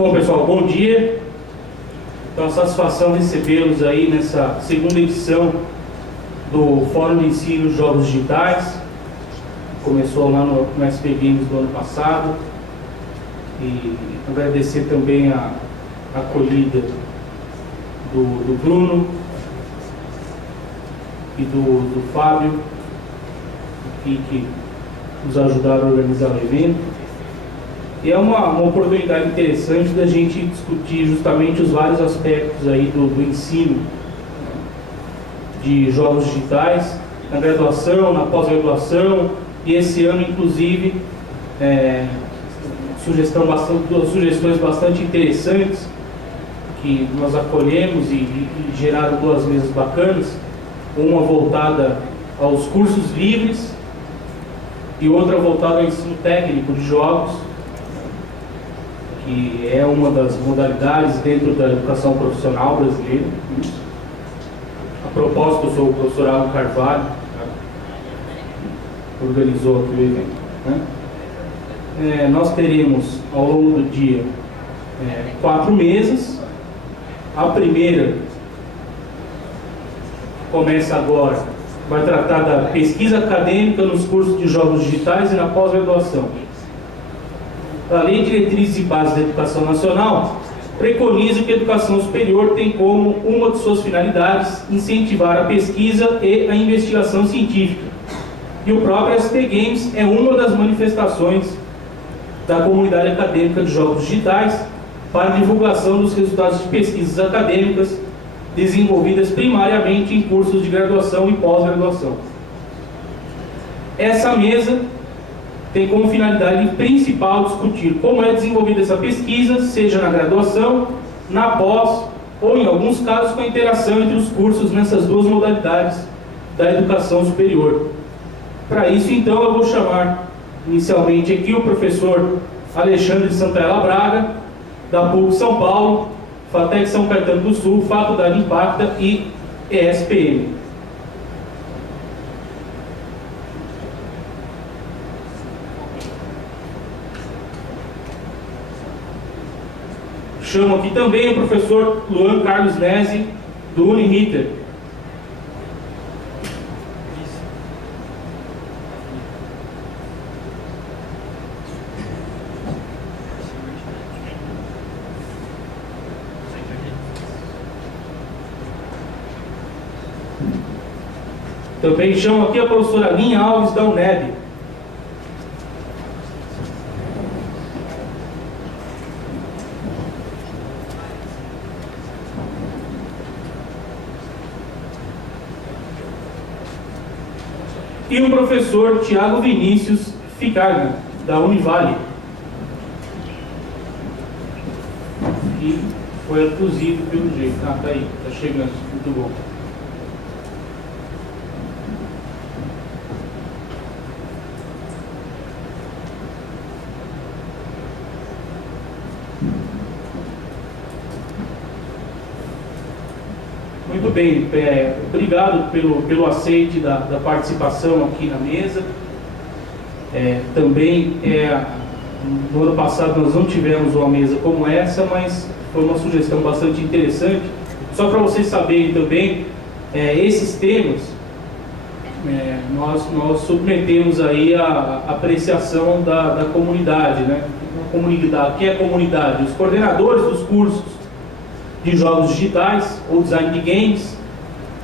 Bom, pessoal, bom dia. Então, a satisfação recebê-los aí nessa segunda edição do Fórum de Ensino Jogos Digitais. Começou lá no SP Games do ano passado. E agradecer também a acolhida do Bruno e do Fábio, que nos ajudaram a organizar o evento. E é uma oportunidade interessante da gente discutir justamente os vários aspectos aí do ensino de jogos digitais, na graduação, na pós-graduação, e esse ano, inclusive, duas sugestões bastante interessantes que nós acolhemos e geraram duas mesas bacanas, uma voltada aos cursos livres e outra voltada ao ensino técnico de jogos, que é uma das modalidades dentro da educação profissional brasileira. A propósito, eu sou o professor Alan Carvalho, que organizou aqui o evento, né? Nós teremos ao longo do dia 4 mesas. A primeira começa agora, vai tratar da pesquisa acadêmica nos cursos de jogos digitais e na pós-graduação. A Lei de Diretrizes e Bases da Educação Nacional preconiza que a educação superior tem como uma de suas finalidades incentivar a pesquisa e a investigação científica. E o próprio SP Games é uma das manifestações da comunidade acadêmica de jogos digitais para a divulgação dos resultados de pesquisas acadêmicas desenvolvidas primariamente em cursos de graduação e pós-graduação. Essa mesa tem como finalidade principal discutir como é desenvolvida essa pesquisa, seja na graduação, na pós, ou em alguns casos com a interação entre os cursos nessas duas modalidades da educação superior. Para isso, então, eu vou chamar inicialmente aqui o professor Alexandre Santaella Braga, da PUC São Paulo, FATEC São Caetano do Sul, Faculdade Impacta e ESPM. Chamo aqui também o professor Luan Carlos Nesi, do Uniriter. Também chamo aqui a professora Linha Alves, da UNEB. E o professor Tiago Vinícius Ficarga, da Univale, que foi abduzido pelo jeito. Ah, tá aí, tá chegando, muito bom. Muito bem, obrigado pelo aceite da participação aqui na mesa. Também, no ano passado nós não tivemos uma mesa como essa, mas foi uma sugestão bastante interessante. Só para vocês saberem também, esses temas, nós submetemos aí a apreciação da comunidade, né? Quem é a comunidade? Os coordenadores dos cursos de jogos digitais ou design de games,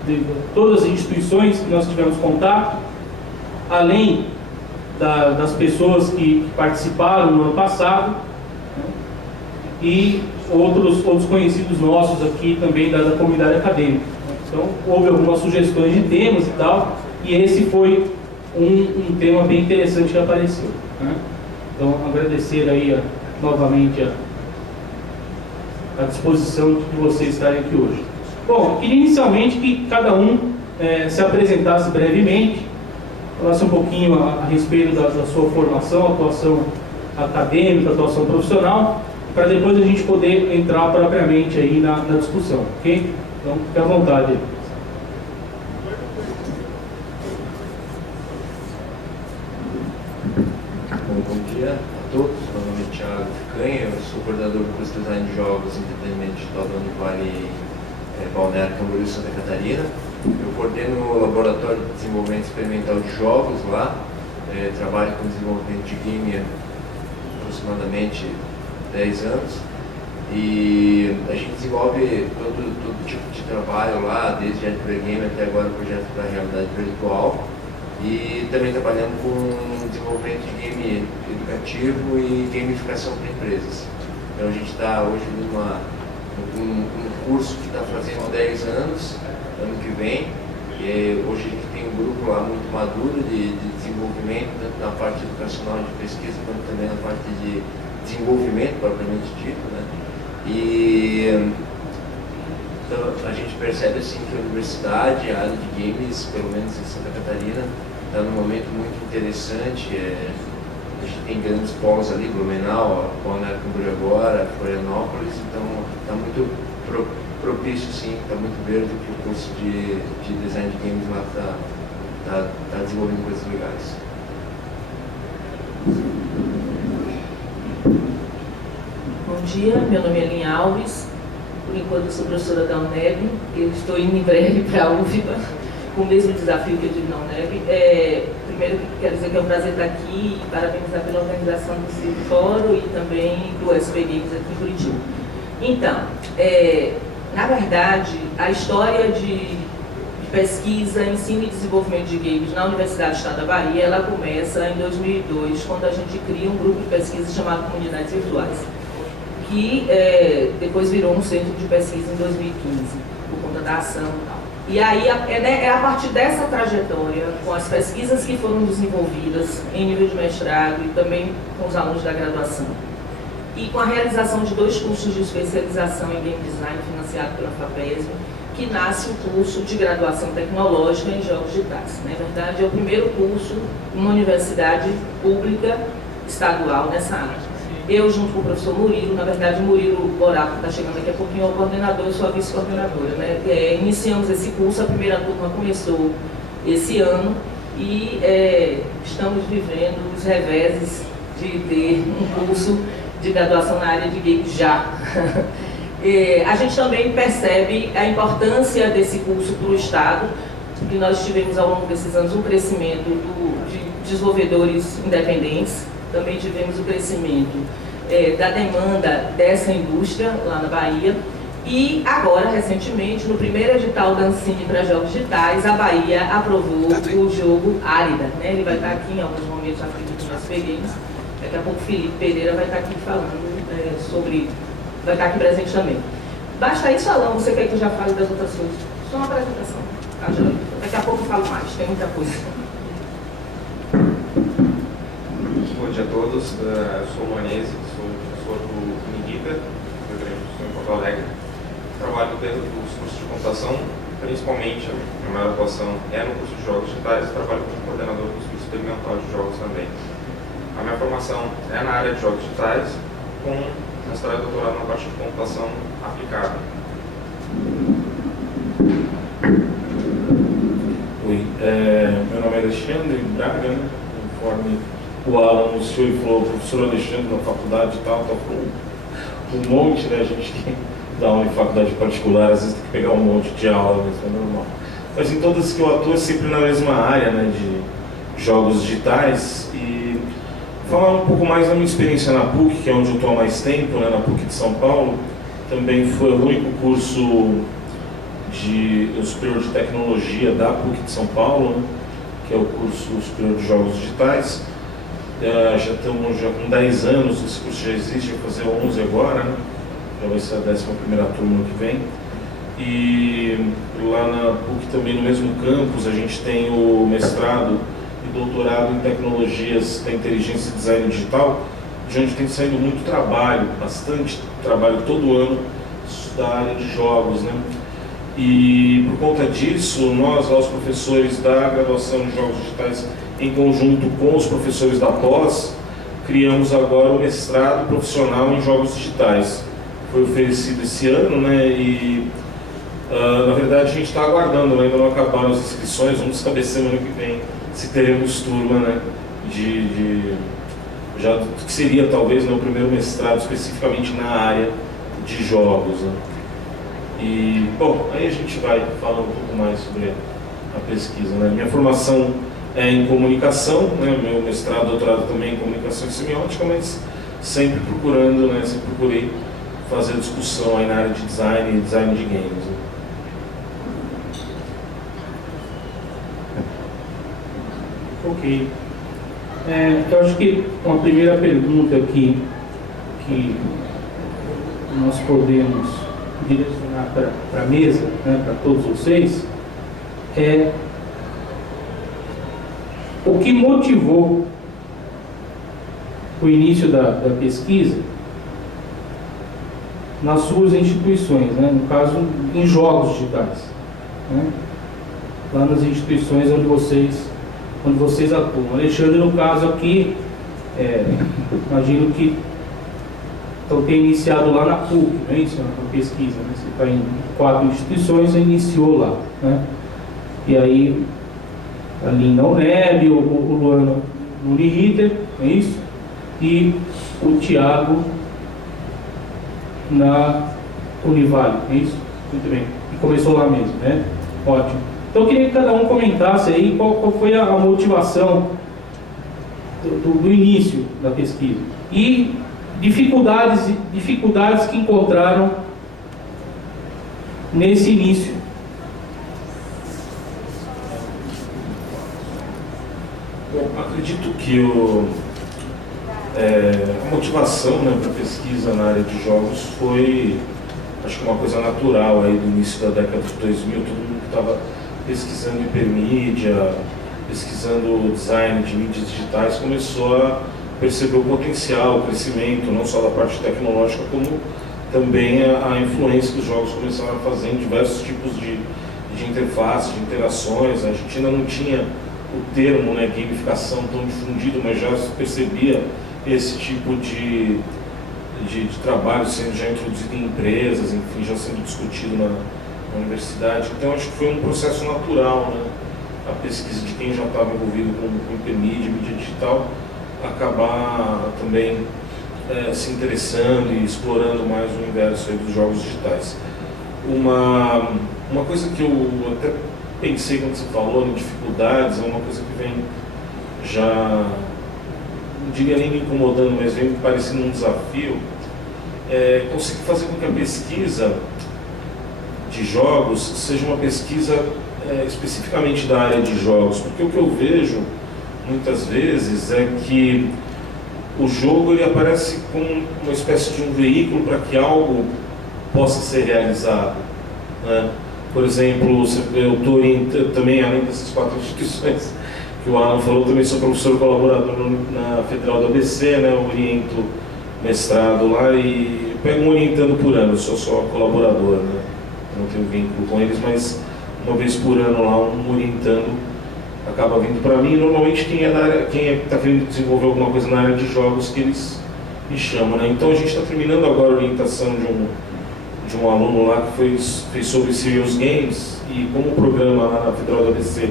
de todas as instituições que nós tivemos contato, além das pessoas que participaram no ano passado, né, e outros conhecidos nossos aqui também da comunidade acadêmica. Então, houve algumas sugestões de temas e tal, e esse foi um tema bem interessante que apareceu, né? Então, agradecer aí novamente a disposição de vocês estarem aqui hoje. Bom, queria inicialmente que cada um se apresentasse brevemente, falasse um pouquinho a respeito da sua formação, atuação acadêmica, atuação profissional, para depois a gente poder entrar propriamente aí na discussão, ok? Então, fique à vontade aí. Bom dia a todos, meu nome é Thiago Ficarga. acompanha, eu sou coordenador do curso de design de jogos e entretenimento digital da Univale Balneário Camboriú, Santa Catarina. Eu coordeno o laboratório de desenvolvimento experimental de jogos lá, trabalho com desenvolvimento de game há aproximadamente 10 anos. E a gente desenvolve todo tipo de trabalho lá, desde hardware game até agora o projeto para realidade virtual. E também trabalhando com desenvolvimento de game educativo e gamificação para empresas. Então a gente está hoje num curso que está fazendo 10 anos, ano que vem. E hoje a gente tem um grupo lá muito maduro de desenvolvimento, tanto na parte educacional de pesquisa, quanto também na parte de desenvolvimento propriamente dito, né? E então, a gente percebe assim que a universidade, a área de games, pelo menos em Santa Catarina, está num momento muito interessante. A gente tem grandes polos ali, Blumenau, Balneário Camboriú agora, Florianópolis, então está muito propício, sim, está muito verde que o curso de design de games lá está desenvolvendo coisas legais. Bom dia, meu nome é Linha Alves, por enquanto eu sou professora da UNEB, eu estou indo em breve para a UFBA, com o mesmo desafio que eu tive na UNEB. Primeiro, quero dizer que é um prazer estar aqui e parabenizar pela organização do fórum e também do SP Games aqui em Curitiba. Então, na verdade, a história de pesquisa, ensino e desenvolvimento de games na Universidade do Estado da Bahia, ela começa em 2002, quando a gente cria um grupo de pesquisa chamado Comunidades Virtuais, que depois virou um centro de pesquisa em 2015, por conta da ação e tal. E aí é a partir dessa trajetória, com as pesquisas que foram desenvolvidas em nível de mestrado e também com os alunos da graduação, e com a realização de 2 cursos de especialização em Game Design financiado pela FAPESM, que nasce o curso de graduação tecnológica em jogos digitais. Na verdade, é o primeiro curso em uma universidade pública estadual nessa área. Eu, junto com o professor Murilo, na verdade o Murilo Borato, que está chegando daqui a pouquinho, é o coordenador, eu sou a vice-coordenadora, né? Iniciamos esse curso, a primeira turma começou esse ano e estamos vivendo os reveses de ter um curso de graduação na área de games já. A gente também percebe a importância desse curso para o Estado, porque nós tivemos ao longo desses anos um crescimento de desenvolvedores independentes, também tivemos o crescimento da demanda dessa indústria lá na Bahia, e agora, recentemente, no primeiro edital da Ancine para jogos digitais, a Bahia aprovou o jogo Árida, né? Ele vai estar aqui em alguns momentos, acredito, no SP Games. Daqui a pouco o Felipe Pereira vai estar aqui falando sobre... vai estar aqui presente também. Basta isso, Alan, você quer que eu já fale das outras coisas? Só uma apresentação, tá, João? Daqui a pouco eu falo mais, tem muita coisa. Bom dia a todos, eu sou o Manese, sou professor do Uniguica, Rio Grande do Sul, em Porto Alegre. Trabalho dentro dos cursos de computação, principalmente a minha maior atuação é no curso de jogos digitais, trabalho como coordenador do curso experimental de jogos também. A minha formação é na área de jogos digitais, com mestrado e doutorado na parte de computação aplicada. Oi, meu nome é Alexandre Braga, né? Conforme o Alan anunciou e falou, o professor Alexandre na faculdade e tal, tá com um monte, né? A gente que dá aula em faculdade particular, às vezes tem que pegar um monte de aula, isso é normal. Mas em todas que eu atuo é sempre na mesma área, né? De jogos digitais. E falar um pouco mais da minha experiência na PUC, que é onde eu estou há mais tempo, né? Na PUC de São Paulo. Também foi o único curso superior de tecnologia da PUC de São Paulo, né? Que é o curso superior de jogos digitais. Já estamos com 10 anos, esse curso já existe, vai fazer 11 agora, né? Já vai ser a 11ª turma que vem. E lá na PUC também, no mesmo campus, a gente tem o mestrado e doutorado em tecnologias da inteligência e design digital, de onde tem saído muito trabalho, bastante trabalho todo ano da área de jogos, né? E por conta disso, nós, os professores da graduação de jogos digitais, em conjunto com os professores da pós, criamos agora o mestrado profissional em jogos digitais. Foi oferecido esse ano, né? E na verdade a gente está aguardando, né? Ainda não acabaram as inscrições, vamos saber semana que vem se teremos turma, né? já do que seria talvez, né, o primeiro mestrado especificamente na área de jogos, né? E, bom, aí a gente vai falar um pouco mais sobre a pesquisa, né? Minha formação é em comunicação, né? Meu mestrado, doutorado também em comunicação e semiótica, mas sempre procurando, né? Sempre procurei fazer discussão aí na área de design e design de games, né? Ok. Eu acho que uma primeira pergunta que nós podemos direcionar para a mesa, né, para todos vocês, é o que motivou o início da pesquisa nas suas instituições, né, no caso, em jogos digitais, né, lá nas instituições onde vocês atuam. Alexandre, no caso aqui, imagino que então tem iniciado lá na PUC, não é isso? Na pesquisa, né? Você está em 4 instituições, você iniciou lá, né? E aí, ali na UNEB, o Luan no Uniriter, não é isso? E o Thiago na Univale, é isso? Muito bem. E começou lá mesmo, né? Ótimo. Então eu queria que cada um comentasse aí qual foi a motivação do início da pesquisa. E dificuldades que encontraram nesse início. Bom, acredito que a motivação, né, para a pesquisa na área de jogos foi, acho que uma coisa natural aí do início da década de 2000, todo mundo que estava pesquisando hipermídia, pesquisando design de mídias digitais, começou a perceber o potencial, o crescimento, não só da parte tecnológica, como também a influência que os jogos começaram a fazer em diversos tipos de interfaces, de interações. A gente ainda não tinha o termo, né, gamificação tão difundido, mas já se percebia esse tipo de trabalho sendo já introduzido em empresas, enfim, já sendo discutido na universidade. Então acho que foi um processo natural, né, a pesquisa de quem já estava envolvido com hipermídia, mídia digital, acabar também se interessando e explorando mais o universo aí dos jogos digitais. Uma coisa que eu até pensei quando você falou em dificuldades, é uma coisa que vem já, não diria nem me incomodando, mas vem me parecendo um desafio, conseguir fazer com que a pesquisa de jogos seja uma pesquisa especificamente da área de jogos, porque o que eu vejo muitas vezes é que o jogo ele aparece como uma espécie de um veículo para que algo possa ser realizado, né? Por exemplo, eu estou também, além dessas 4 instituições que o Alan falou, também sou professor colaborador na Federal do ABC, né? Eu oriento mestrado lá e pego um orientando por ano, eu sou só colaborador, né? Eu não tenho vínculo com eles, mas uma vez por ano lá um orientando acaba vindo para mim. Normalmente quem está querendo desenvolver alguma coisa na área de jogos que eles me chamam, né? Então a gente está terminando agora a orientação de um aluno lá que fez sobre Serious Games, e como o programa lá na Federal do ABC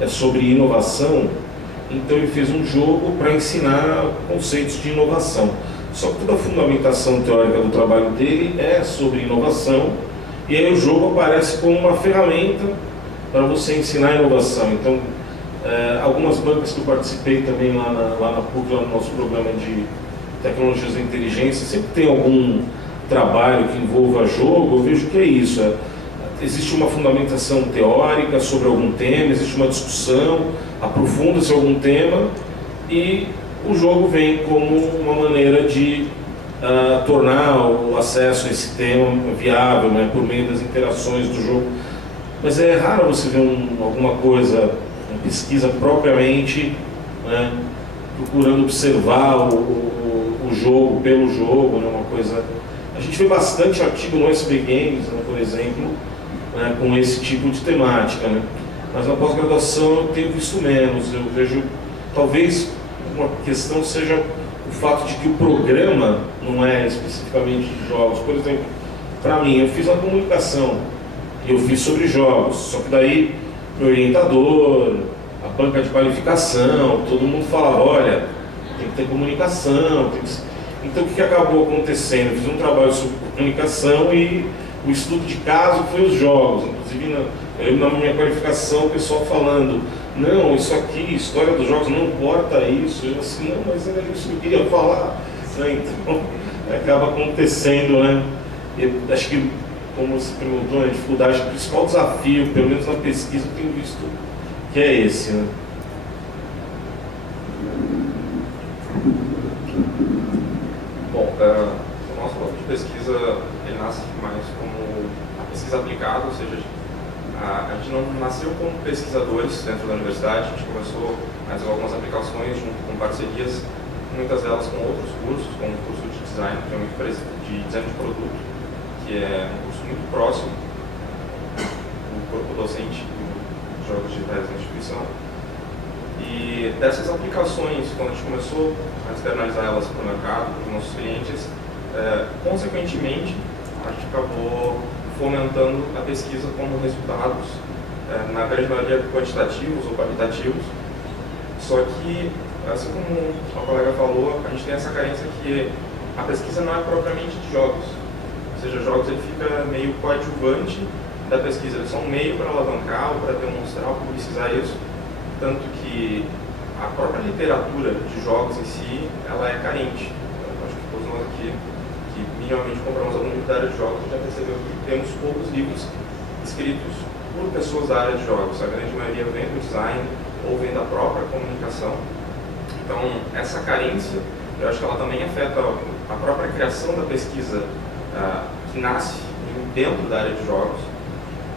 é sobre inovação, então ele fez um jogo para ensinar conceitos de inovação. Só que toda a fundamentação teórica do trabalho dele é sobre inovação, e aí o jogo aparece como uma ferramenta para você ensinar inovação. Então, algumas bancas que eu participei também lá na PUC, lá no nosso programa de tecnologias da inteligência, sempre tem algum trabalho que envolva jogo. Eu vejo que é isso. Existe uma fundamentação teórica sobre algum tema, existe uma discussão, aprofunda-se algum tema, e o jogo vem como uma maneira de tornar o acesso a esse tema viável, né, por meio das interações do jogo. Mas é raro você ver alguma coisa, uma pesquisa propriamente, né, procurando observar o jogo pelo jogo, né, uma coisa. A gente vê bastante artigo no SB Games, né, por exemplo, né, com esse tipo de temática, né? Mas na pós-graduação eu tenho visto menos. Eu vejo, talvez uma questão seja o fato de que o programa não é especificamente de jogos. Por exemplo, para mim, eu fiz uma comunicação, eu fiz sobre jogos, só que daí meu orientador, a banca de qualificação, todo mundo falava, olha, tem que ter comunicação. Então o que acabou acontecendo? Eu fiz um trabalho sobre comunicação e o estudo de caso foi os jogos. Inclusive na minha qualificação o pessoal falando, não, isso aqui, história dos jogos, não importa isso. Eu assim, não, mas era isso que eu queria falar. Então acaba acontecendo, né? Eu acho que, como você perguntou, a dificuldade, o principal desafio, pelo menos na pesquisa, eu tenho visto que é esse, né? Bom, o nosso bloco de pesquisa, ele nasce mais como a pesquisa aplicada, ou seja, a gente não nasceu como pesquisadores dentro da universidade, a gente começou a desenvolver algumas aplicações junto com parcerias, muitas delas com outros cursos, como o curso de design, que é uma empresa de design de produto, que é um curso muito próximo do corpo docente dos jogos digitais da instituição. E dessas aplicações, quando a gente começou a externalizar elas para o mercado, para os nossos clientes, consequentemente, a gente acabou fomentando a pesquisa como resultados, na grande maioria quantitativos ou qualitativos. Só que, assim como a colega falou, a gente tem essa carência que a pesquisa não é propriamente de jogos. Ou seja, jogos ele fica meio coadjuvante da pesquisa, eles são um meio para alavancar ou para demonstrar ou publicizar isso. Tanto que a própria literatura de jogos em si, ela é carente. Eu acho que todos nós aqui, que minimamente compramos algum livro da área de jogos, já percebeu que temos poucos livros escritos por pessoas da área de jogos. A grande maioria vem do design ou vem da própria comunicação. Então, essa carência, eu acho que ela também afeta a própria criação da pesquisa que nasce dentro da área de jogos.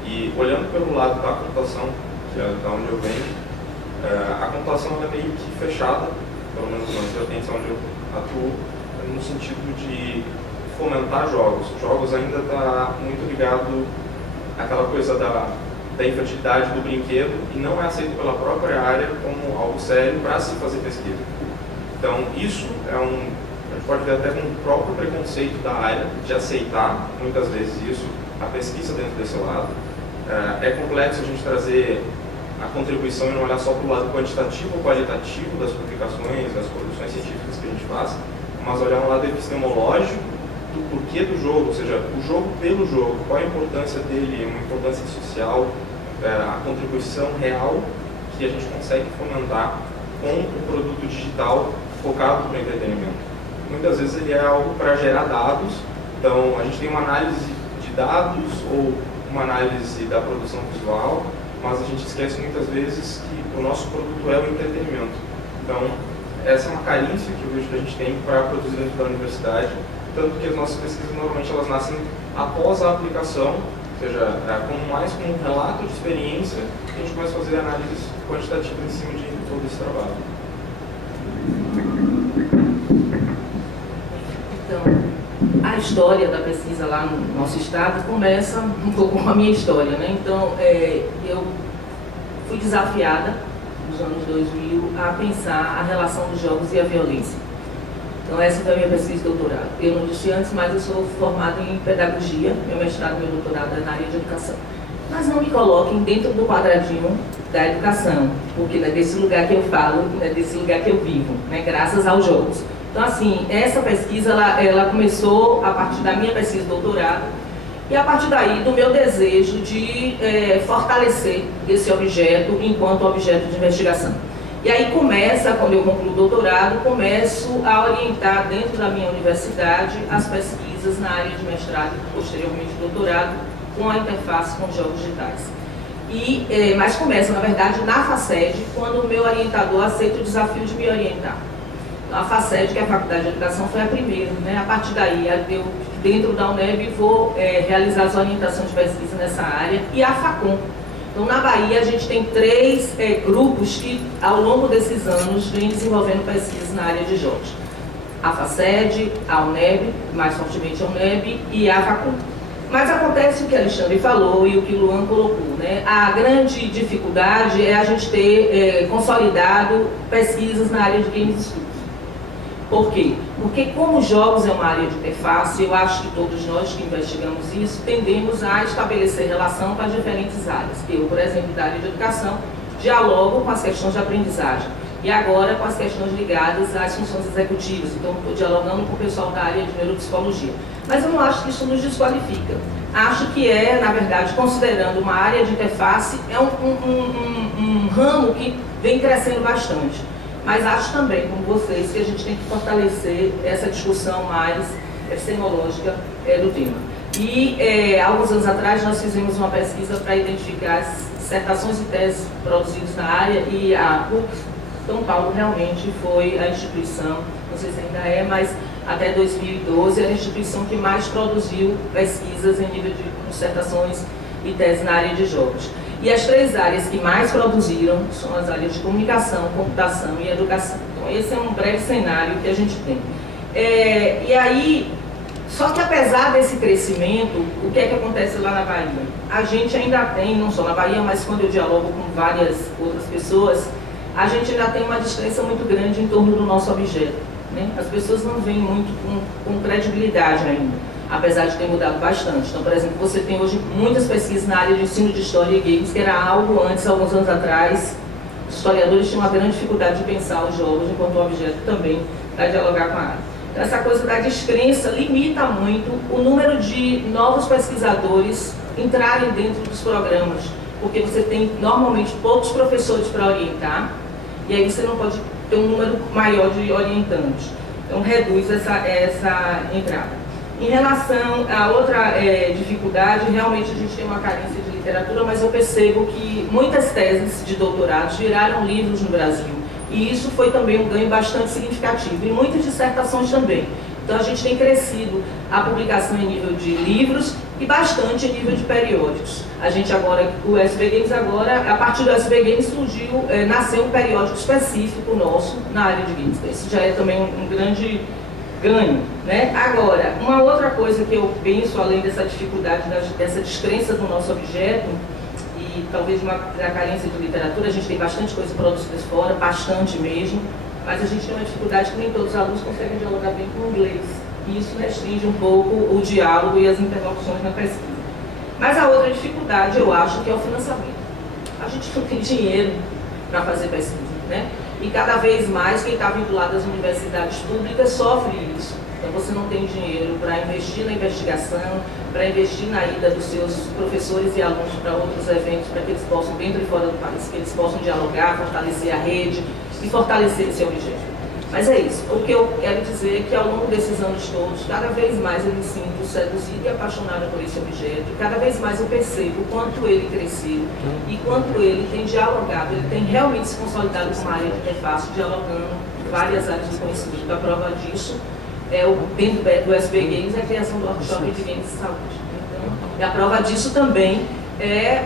E olhando pelo lado da computação, que é da onde eu venho, a computação é meio que fechada, pelo menos na vertente onde eu atuo, no sentido de fomentar jogos. Jogos ainda está muito ligado àquela coisa da infantilidade do brinquedo e não é aceito pela própria área como algo sério para se fazer pesquisa. Então isso a gente pode ver até com o próprio preconceito da área de aceitar muitas vezes isso, a pesquisa dentro desse lado. É complexo a gente trazer a contribuição e não olhar só para o lado quantitativo ou qualitativo das publicações, das produções científicas que a gente faz, mas olhar um lado epistemológico do porquê do jogo, ou seja, o jogo pelo jogo, qual a importância dele, uma importância social, a contribuição real que a gente consegue fomentar com o produto digital focado no entretenimento. Muitas vezes ele é algo para gerar dados, então a gente tem uma análise de dados ou uma análise da produção visual, mas a gente esquece muitas vezes que o nosso produto é o entretenimento. Então, essa é uma carência que eu vejo que a gente tem para produzir dentro da universidade, tanto que as nossas pesquisas normalmente elas nascem após a aplicação, ou seja, mais como um relato de experiência, que a gente começa a fazer análises quantitativas em cima de todo esse trabalho. Então, a história da pesquisa lá no nosso estado começa um pouco com a minha história, né? Então, eu fui desafiada, nos anos 2000, a pensar a relação dos jogos e a violência. Então, essa foi a minha pesquisa de doutorado. Eu não disse antes, mas eu sou formada em pedagogia, meu mestrado e meu doutorado é na área de educação. Mas não me coloquem dentro do quadradinho da educação, porque não é desse lugar que eu falo, não é desse lugar que eu vivo, né? Graças aos jogos. Então, assim, essa pesquisa, ela começou a partir da minha pesquisa de doutorado e a partir daí do meu desejo de fortalecer esse objeto enquanto objeto de investigação. E aí começa, quando eu concluo o doutorado, começo a orientar dentro da minha universidade as pesquisas na área de mestrado e posteriormente doutorado com a interface com jogos digitais. Mas começa, na verdade, na FACED, quando o meu orientador aceita o desafio de me orientar. A FACED, que é a Faculdade de Educação, foi a primeira, né? A partir daí, eu, dentro da UNEB, vou realizar as orientações de pesquisa nessa área, e a FACOM. Então, na Bahia, a gente tem 3 grupos que, ao longo desses anos, vêm desenvolvendo pesquisas na área de jogos. A FACED, a UNEB, mais fortemente a UNEB, e a FACOM. Mas acontece o que a Alexandre falou e o que o Luan colocou, né? A grande dificuldade é a gente ter consolidado pesquisas na área de games studios. Por quê? Porque como jogos é uma área de interface, eu acho que todos nós que investigamos isso, tendemos a estabelecer relação com as diferentes áreas. Eu, por exemplo, da área de educação, dialogo com as questões de aprendizagem. e agora com as questões ligadas às funções executivas. Então, estou dialogando com o pessoal da área de neuropsicologia. Mas eu não acho que isso nos desqualifica. Acho que na verdade, considerando uma área de interface, é um ramo que vem crescendo bastante. Mas acho também, como vocês, que a gente tem que fortalecer essa discussão mais epistemológica do tema. E há alguns anos atrás nós fizemos uma pesquisa para identificar as dissertações e teses produzidas na área, e a PUC São Paulo realmente foi a instituição, não sei se ainda é, mas até 2012 era a instituição que mais produziu pesquisas em nível de dissertações e teses na área de jogos. E as 3 áreas que mais produziram são as áreas de comunicação, computação e educação. Então esse é um breve cenário que a gente tem. E aí, só que apesar desse crescimento, o que é que acontece lá na Bahia? A gente ainda tem, não só na Bahia, mas quando eu dialogo com várias outras pessoas, a gente ainda tem uma descrença muito grande em torno do nosso objeto, né? As pessoas não veem muito com credibilidade ainda, apesar de ter mudado bastante. Então, por exemplo, você tem hoje muitas pesquisas na área de ensino de história e games, que era algo antes, alguns anos atrás, os historiadores tinham uma grande dificuldade de pensar os jogos enquanto objeto também, para dialogar com a área. Então, essa coisa da descrença limita muito o número de novos pesquisadores entrarem dentro dos programas, porque você tem normalmente poucos professores para orientar, e aí você não pode ter um número maior de orientantes. Então reduz essa entrada. Em relação a outra dificuldade, realmente a gente tem uma carência de literatura, mas eu percebo que muitas teses de doutorado viraram livros no Brasil. E isso foi também um ganho bastante significativo, e muitas dissertações também. Então a gente tem crescido a publicação em nível de livros e bastante em nível de periódicos. A gente agora, o SB Games agora, a partir do SB Games surgiu, nasceu um periódico específico nosso na área de games. Isso já é também um grande ganho, né? Agora, uma outra coisa que eu penso, além dessa dificuldade, dessa descrença do nosso objeto, e talvez da carência de literatura, a gente tem bastante coisa produzida fora, bastante mesmo, mas a gente tem uma dificuldade que nem todos os alunos conseguem dialogar bem com o inglês. E isso restringe um pouco o diálogo e as interlocuções na pesquisa. Mas a outra dificuldade, eu acho, que é o financiamento. A gente não tem dinheiro para fazer pesquisa, né? E cada vez mais quem está vinculado às universidades públicas sofre isso. Então você não tem dinheiro para investir na investigação, para investir na ida dos seus professores e alunos para outros eventos, para que eles possam, dentro e fora do país, que eles possam dialogar, fortalecer a rede e fortalecer esse objetivo. Mas é isso. O que eu quero dizer é que ao longo desses anos todos, cada vez mais eu me sinto seduzida e apaixonada por esse objeto. E cada vez mais eu percebo o quanto ele cresceu e quanto ele tem dialogado, ele tem realmente se consolidado com uma área de interface, dialogando várias áreas de conhecimento. A prova disso dentro do SB Games, a criação do workshop de games de saúde. Então, e a prova disso também é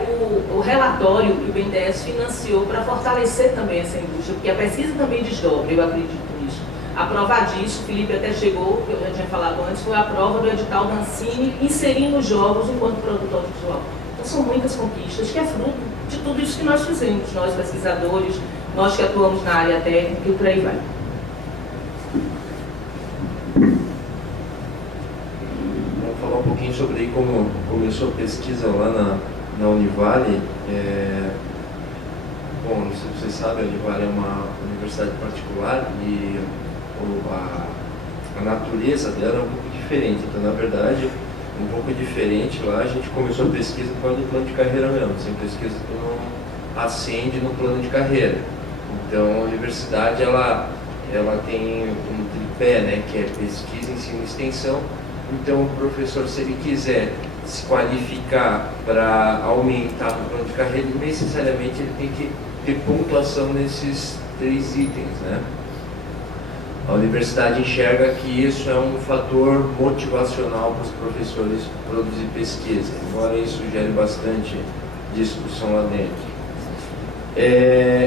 o relatório que o BNDES financiou para fortalecer também essa indústria, porque a pesquisa também desdobra, eu acredito nisso. A prova disso, o Felipe até chegou, que eu já tinha falado antes, foi a prova do edital da Ancine inserindo os jogos enquanto produto audiovisual. Então são muitas conquistas, que é fruto de tudo isso que nós fizemos, nós pesquisadores, nós que atuamos na área técnica e por aí vai. Vamos falar um pouquinho sobre aí como começou a pesquisa lá na Univale. Bom, não sei se vocês sabem, a Univale é uma universidade particular e a natureza dela é um pouco diferente. Então, na verdade, um pouco diferente lá, a gente começou a pesquisa por causa do plano de carreira mesmo. Sem pesquisa, tu não ascende no plano de carreira. Então, a universidade, ela tem um tripé, né, que é pesquisa, ensino e extensão. Então, o professor, se ele quiser se qualificar para aumentar no plano de carreira, necessariamente ele tem que ter pontuação nesses 3 itens, né? A universidade enxerga que isso é um fator motivacional para os professores produzir pesquisa, embora isso gere bastante discussão lá dentro.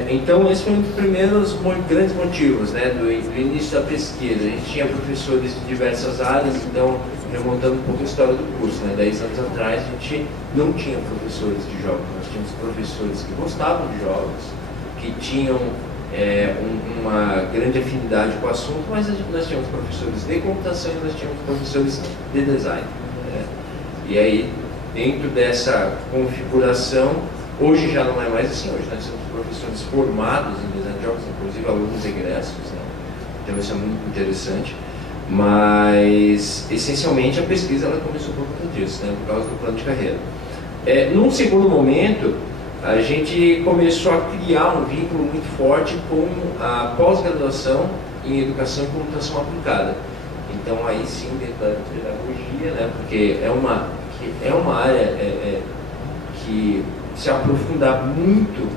Então, esse foi um dos primeiros grandes motivos, né, do início da pesquisa. A gente tinha professores de diversas áreas, então, remontando um pouco a história do curso, né, 10 anos atrás, a gente não tinha professores de jogos, nós tínhamos professores que gostavam de jogos, que tinham uma grande afinidade com o assunto, mas nós tínhamos professores de computação e nós tínhamos professores de design, né? E aí, dentro dessa configuração, Hoje já não é mais assim, hoje nós temos professores formados em design de jogos, inclusive alunos egressos, né? Então isso é muito interessante, mas essencialmente a pesquisa ela começou por conta disso, né? Por causa do plano de carreira. Num segundo momento, a gente começou a criar um vínculo muito forte com a pós-graduação em educação e computação aplicada. Então aí sim, dentro da pedagogia, né? Porque é uma área que se aprofundar muito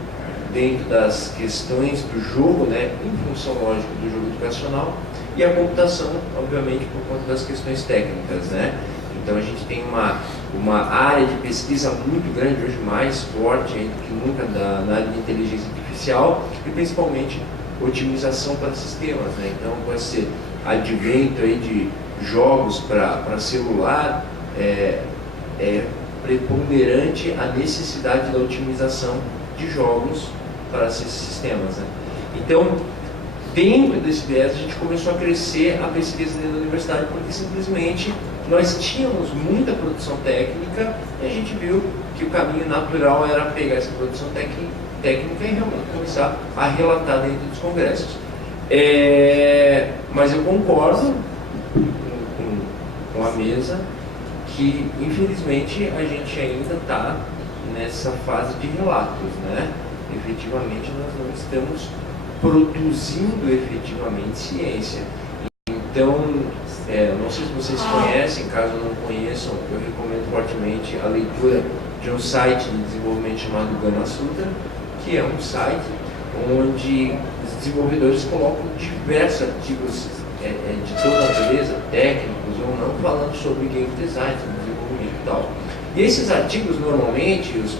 dentro das questões do jogo, né, em função, lógico, do jogo educacional, e a computação, obviamente, por conta das questões técnicas, né. Então a gente tem uma área de pesquisa muito grande, hoje mais forte do que nunca, na área de inteligência artificial, e principalmente otimização para sistemas, né. Então com esse advento aí de jogos para celular, preponderante a necessidade da otimização de jogos para esses sistemas, né? Então, dentro desse viés, a gente começou a crescer a pesquisa dentro da universidade, porque simplesmente nós tínhamos muita produção técnica e a gente viu que o caminho natural era pegar essa produção técnica e realmente começar a relatar dentro dos congressos. Mas eu concordo com a mesa que, infelizmente, a gente ainda está nessa fase de relatos, né? Efetivamente, nós não estamos produzindo efetivamente ciência. Então, não sei se vocês conhecem, caso não conheçam, eu recomendo fortemente a leitura de um site de desenvolvimento chamado Gama Sutra, que é um site onde os desenvolvedores colocam diversos artigos de toda a natureza, técnicos ou não, falando sobre game design, sobre desenvolvimento e tal. E esses artigos, normalmente, os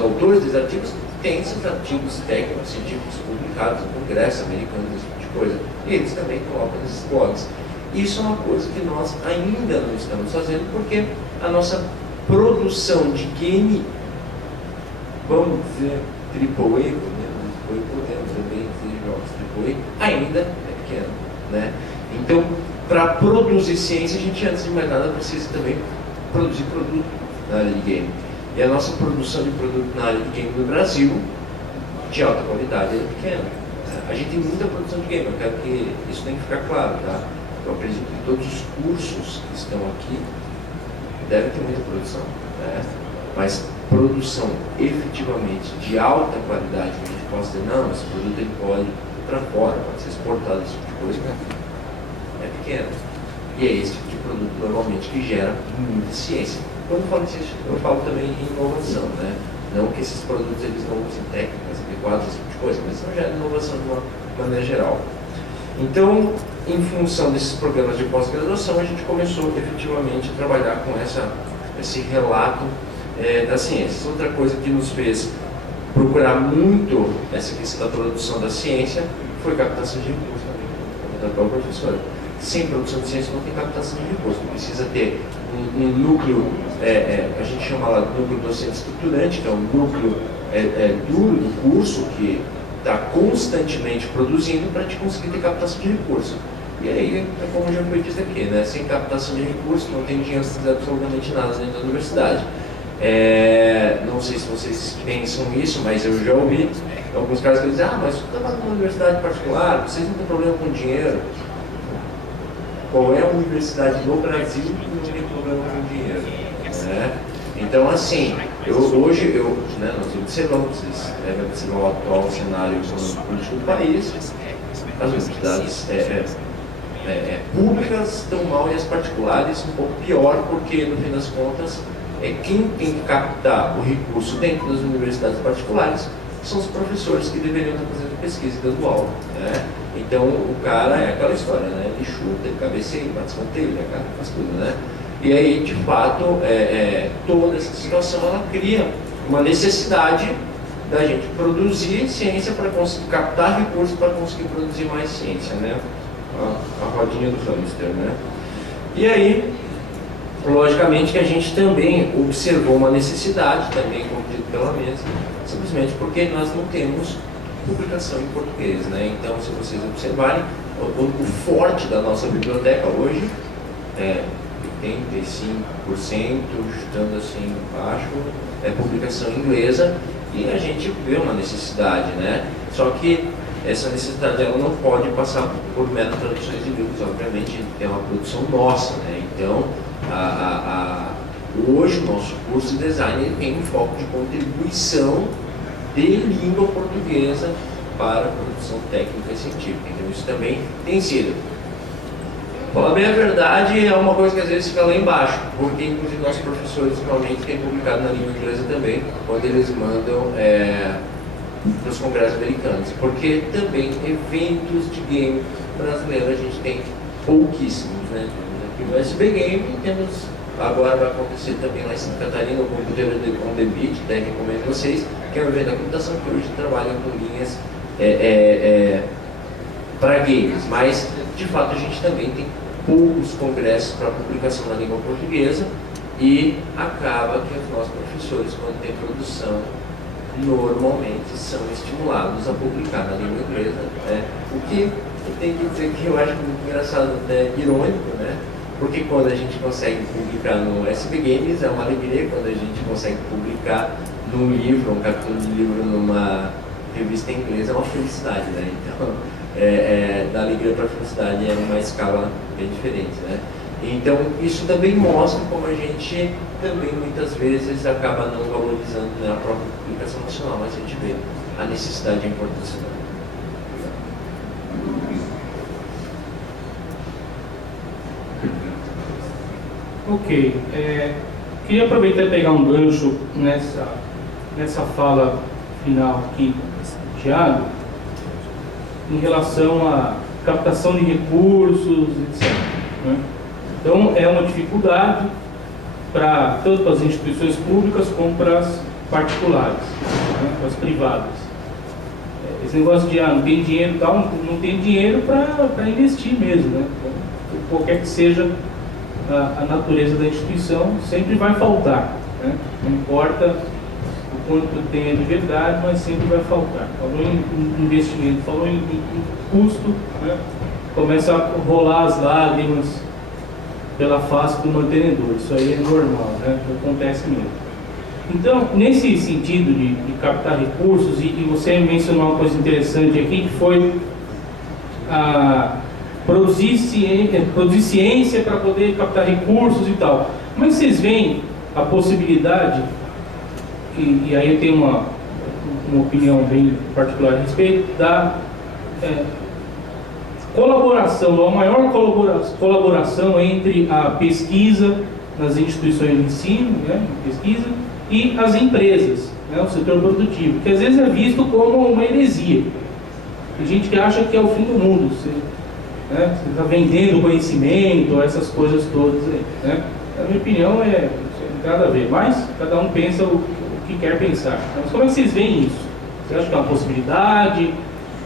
autores desses artigos têm esses artigos técnicos, científicos publicados no Congresso americano, esse tipo de coisa. E eles também colocam nesses blogs. Isso é uma coisa que nós ainda não estamos fazendo, porque a nossa produção de game, vamos dizer, AAA, podemos também dizer jogos AAA, ainda é pequeno, né? Então, para produzir ciência, a gente, antes de mais nada, precisa também produzir produto na área de game. E a nossa produção de produto na área de game no Brasil, de alta qualidade, é pequena. A gente tem muita produção de game, eu quero que isso tenha que ficar claro, tá? Eu acredito que todos os cursos que estão aqui devem ter muita produção, né? Mas produção efetivamente de alta qualidade, que a gente possa dizer, não, esse produto ele pode ir para fora, pode ser exportado, esse tipo de coisa, é pequeno. E é esse tipo de produto normalmente que gera muita ciência. Quando eu falo em ciência, eu falo também em inovação, né? Não que esses produtos eles não usem técnicas adequadas, esse tipo de coisa, mas não gera inovação de uma maneira geral. Então, em função desses programas de pós-graduação, a gente começou efetivamente a trabalhar com esse relato das ciências. Outra coisa que nos fez procurar muito essa questão da produção da ciência foi captação de recursos, como da própria professora. Sem produção de ciência não tem captação de recursos, precisa ter um núcleo, a gente chama lá de núcleo docente estruturante, que é um núcleo duro do curso, que está constantemente produzindo para te conseguir ter captação de recursos. E aí, como já foi dito aqui, né? Sem captação de recursos não tem dinheiro para fazer absolutamente nada dentro da universidade. Não sei se vocês pensam isso, mas eu já ouvi alguns casos que dizem, mas você está numa universidade particular, vocês não têm problema com dinheiro. Qual é a universidade no Brasil que não tem problema com dinheiro? Né? Então, assim, hoje nós observamos, vocês devem observar o atual cenário político do país, as universidades públicas estão mal e as particulares um pouco pior, porque, no fim das contas, quem tem que captar o recurso dentro das universidades particulares são os professores que deveriam estar fazendo pesquisa e dando aula, né? Então, o cara é aquela história, né? Ele chuta, ele cabeceia, ele bate escanteio, ele faz tudo, né? E aí, de fato, toda essa situação, ela cria uma necessidade da gente produzir ciência para conseguir captar recursos para conseguir produzir mais ciência, né? A rodinha do hamster, né? E aí, logicamente que a gente também observou uma necessidade, também como dito pela mesa, simplesmente porque nós não temos publicação em português, né? Então, se vocês observarem, o forte da nossa biblioteca hoje 85%, chutando assim baixo, é publicação inglesa, e a gente vê uma necessidade, né? Só que essa necessidade ela não pode passar por meras traduções de livros, obviamente é uma produção nossa, né? Então, hoje o nosso curso de design ele tem um foco de contribuição de língua portuguesa para a produção técnica e científica. Então isso também tem sido. Falar bem a verdade é uma coisa que às vezes fica lá embaixo, porque inclusive nossos professores normalmente têm publicado na língua inglesa também, quando eles mandam para os congressos americanos, porque também eventos de game brasileiro a gente tem pouquíssimos, né? Aqui no SB Game temos, agora vai acontecer também lá em Santa Catarina, o Computer on the Beat, até recomendo vocês, que é um evento da computação que hoje trabalha com linhas para games, mas de fato a gente também tem poucos congressos para publicação na língua portuguesa e acaba que os nossos professores, quando tem produção, normalmente são estimulados a publicar na língua inglesa, né? O que eu tenho que dizer que eu acho muito engraçado, né? Irônico, né? Porque quando a gente consegue publicar no SB Games é uma alegria, quando a gente consegue publicar num livro, um capítulo de livro numa revista em inglês é uma felicidade, né? Então, da alegria para a felicidade é uma escala bem diferente, né? Então, isso também mostra como a gente também muitas vezes acaba não valorizando, né, a própria publicação nacional, mas a gente vê a necessidade e a importância dela. Ok. Queria aproveitar e pegar um gancho nessa fala final aqui do Thiago, em relação à captação de recursos, etc. Né? Então, é uma dificuldade tanto para as instituições públicas como para as particulares, né? Para as privadas. Esse negócio de não tem dinheiro e tal, não tem dinheiro para investir mesmo, né? Então, qualquer que seja a natureza da instituição, sempre vai faltar, né? Não importa o quanto tenha de verdade, mas sempre vai faltar. Falou em investimento, falou em custo, né? Começa a rolar as lágrimas pela face do mantenedor. Isso aí é normal, né? Acontece mesmo. Então, nesse sentido de captar recursos, e você mencionou uma coisa interessante aqui, que foi produzir ciência para poder captar recursos e tal. Mas vocês veem a possibilidade, e aí eu tenho uma opinião bem particular a respeito, da colaboração, a maior colaboração entre a pesquisa nas instituições de ensino, né, pesquisa, e as empresas, né, o setor produtivo, que às vezes é visto como uma heresia. Tem gente que acha que é o fim do mundo, você está vendendo conhecimento, essas coisas todas aí, né? Na minha opinião, não tem nada a ver, mas cada um pensa o que quer pensar. Mas como é que vocês veem isso? Você acha que é uma possibilidade?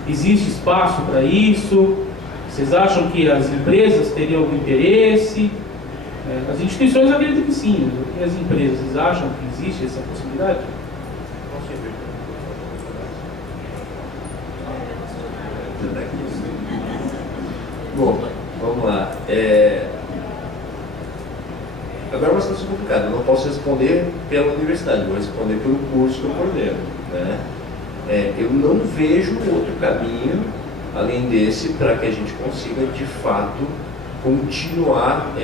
Existe espaço para isso? Vocês acham que as empresas teriam algum interesse? As instituições acreditam que sim, e as empresas, vocês acham que existe essa possibilidade? Bom, vamos lá. Agora é uma situação complicada, eu não posso responder pela universidade, vou responder pelo curso que eu coordeno, né? Eu não vejo outro caminho além desse para que a gente consiga de fato continuar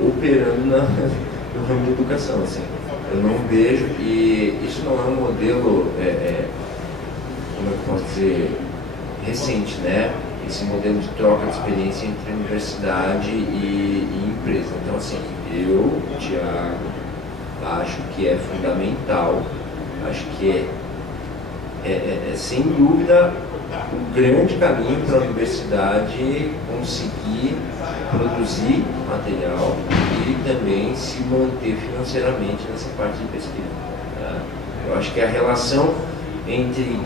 operando no ramo de educação, assim. Eu não vejo, e isso não é um modelo, como eu posso dizer, recente, né? Esse modelo de troca de experiência entre universidade e empresa. Então, assim, eu, Thiago, acho que é fundamental, acho que sem dúvida o grande caminho para a universidade conseguir produzir material e também se manter financeiramente nessa parte de pesquisa. Tá? Eu acho que a relação entre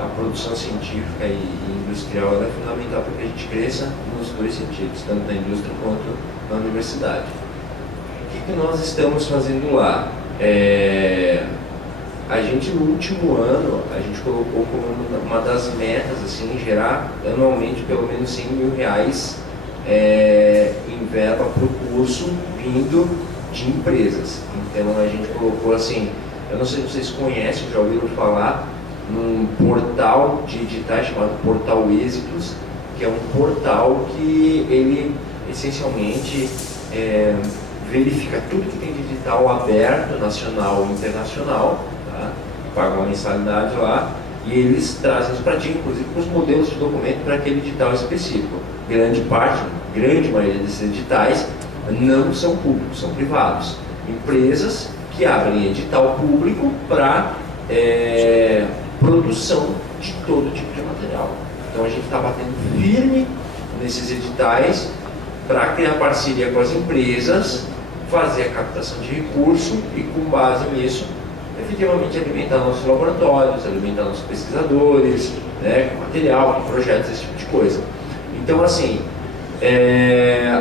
a produção científica e industrial ela é fundamental para que a gente cresça nos dois sentidos, tanto na indústria quanto na universidade. O que nós estamos fazendo lá? A gente, no último ano, a gente colocou como uma das metas, assim, gerar anualmente pelo menos R$100 mil em verba para o curso vindo de empresas. Então a gente colocou assim, eu não sei se vocês conhecem, já ouviram falar, num portal de editais chamado Portal Êxitos, que é um portal que ele essencialmente verifica tudo que tem de edital aberto, nacional e internacional, tá? Paga uma mensalidade lá, e eles trazem isso para ti, inclusive com os modelos de documento para aquele edital específico. Grande maioria desses editais não são públicos, são privados. Empresas que abrem edital público para produção de todo tipo de material. Então a gente está batendo firme nesses editais para criar parceria com as empresas, fazer a captação de recurso e, com base nisso, efetivamente alimentar nossos laboratórios, alimentar nossos pesquisadores, né, com material, com projetos, esse tipo de coisa. Então, assim,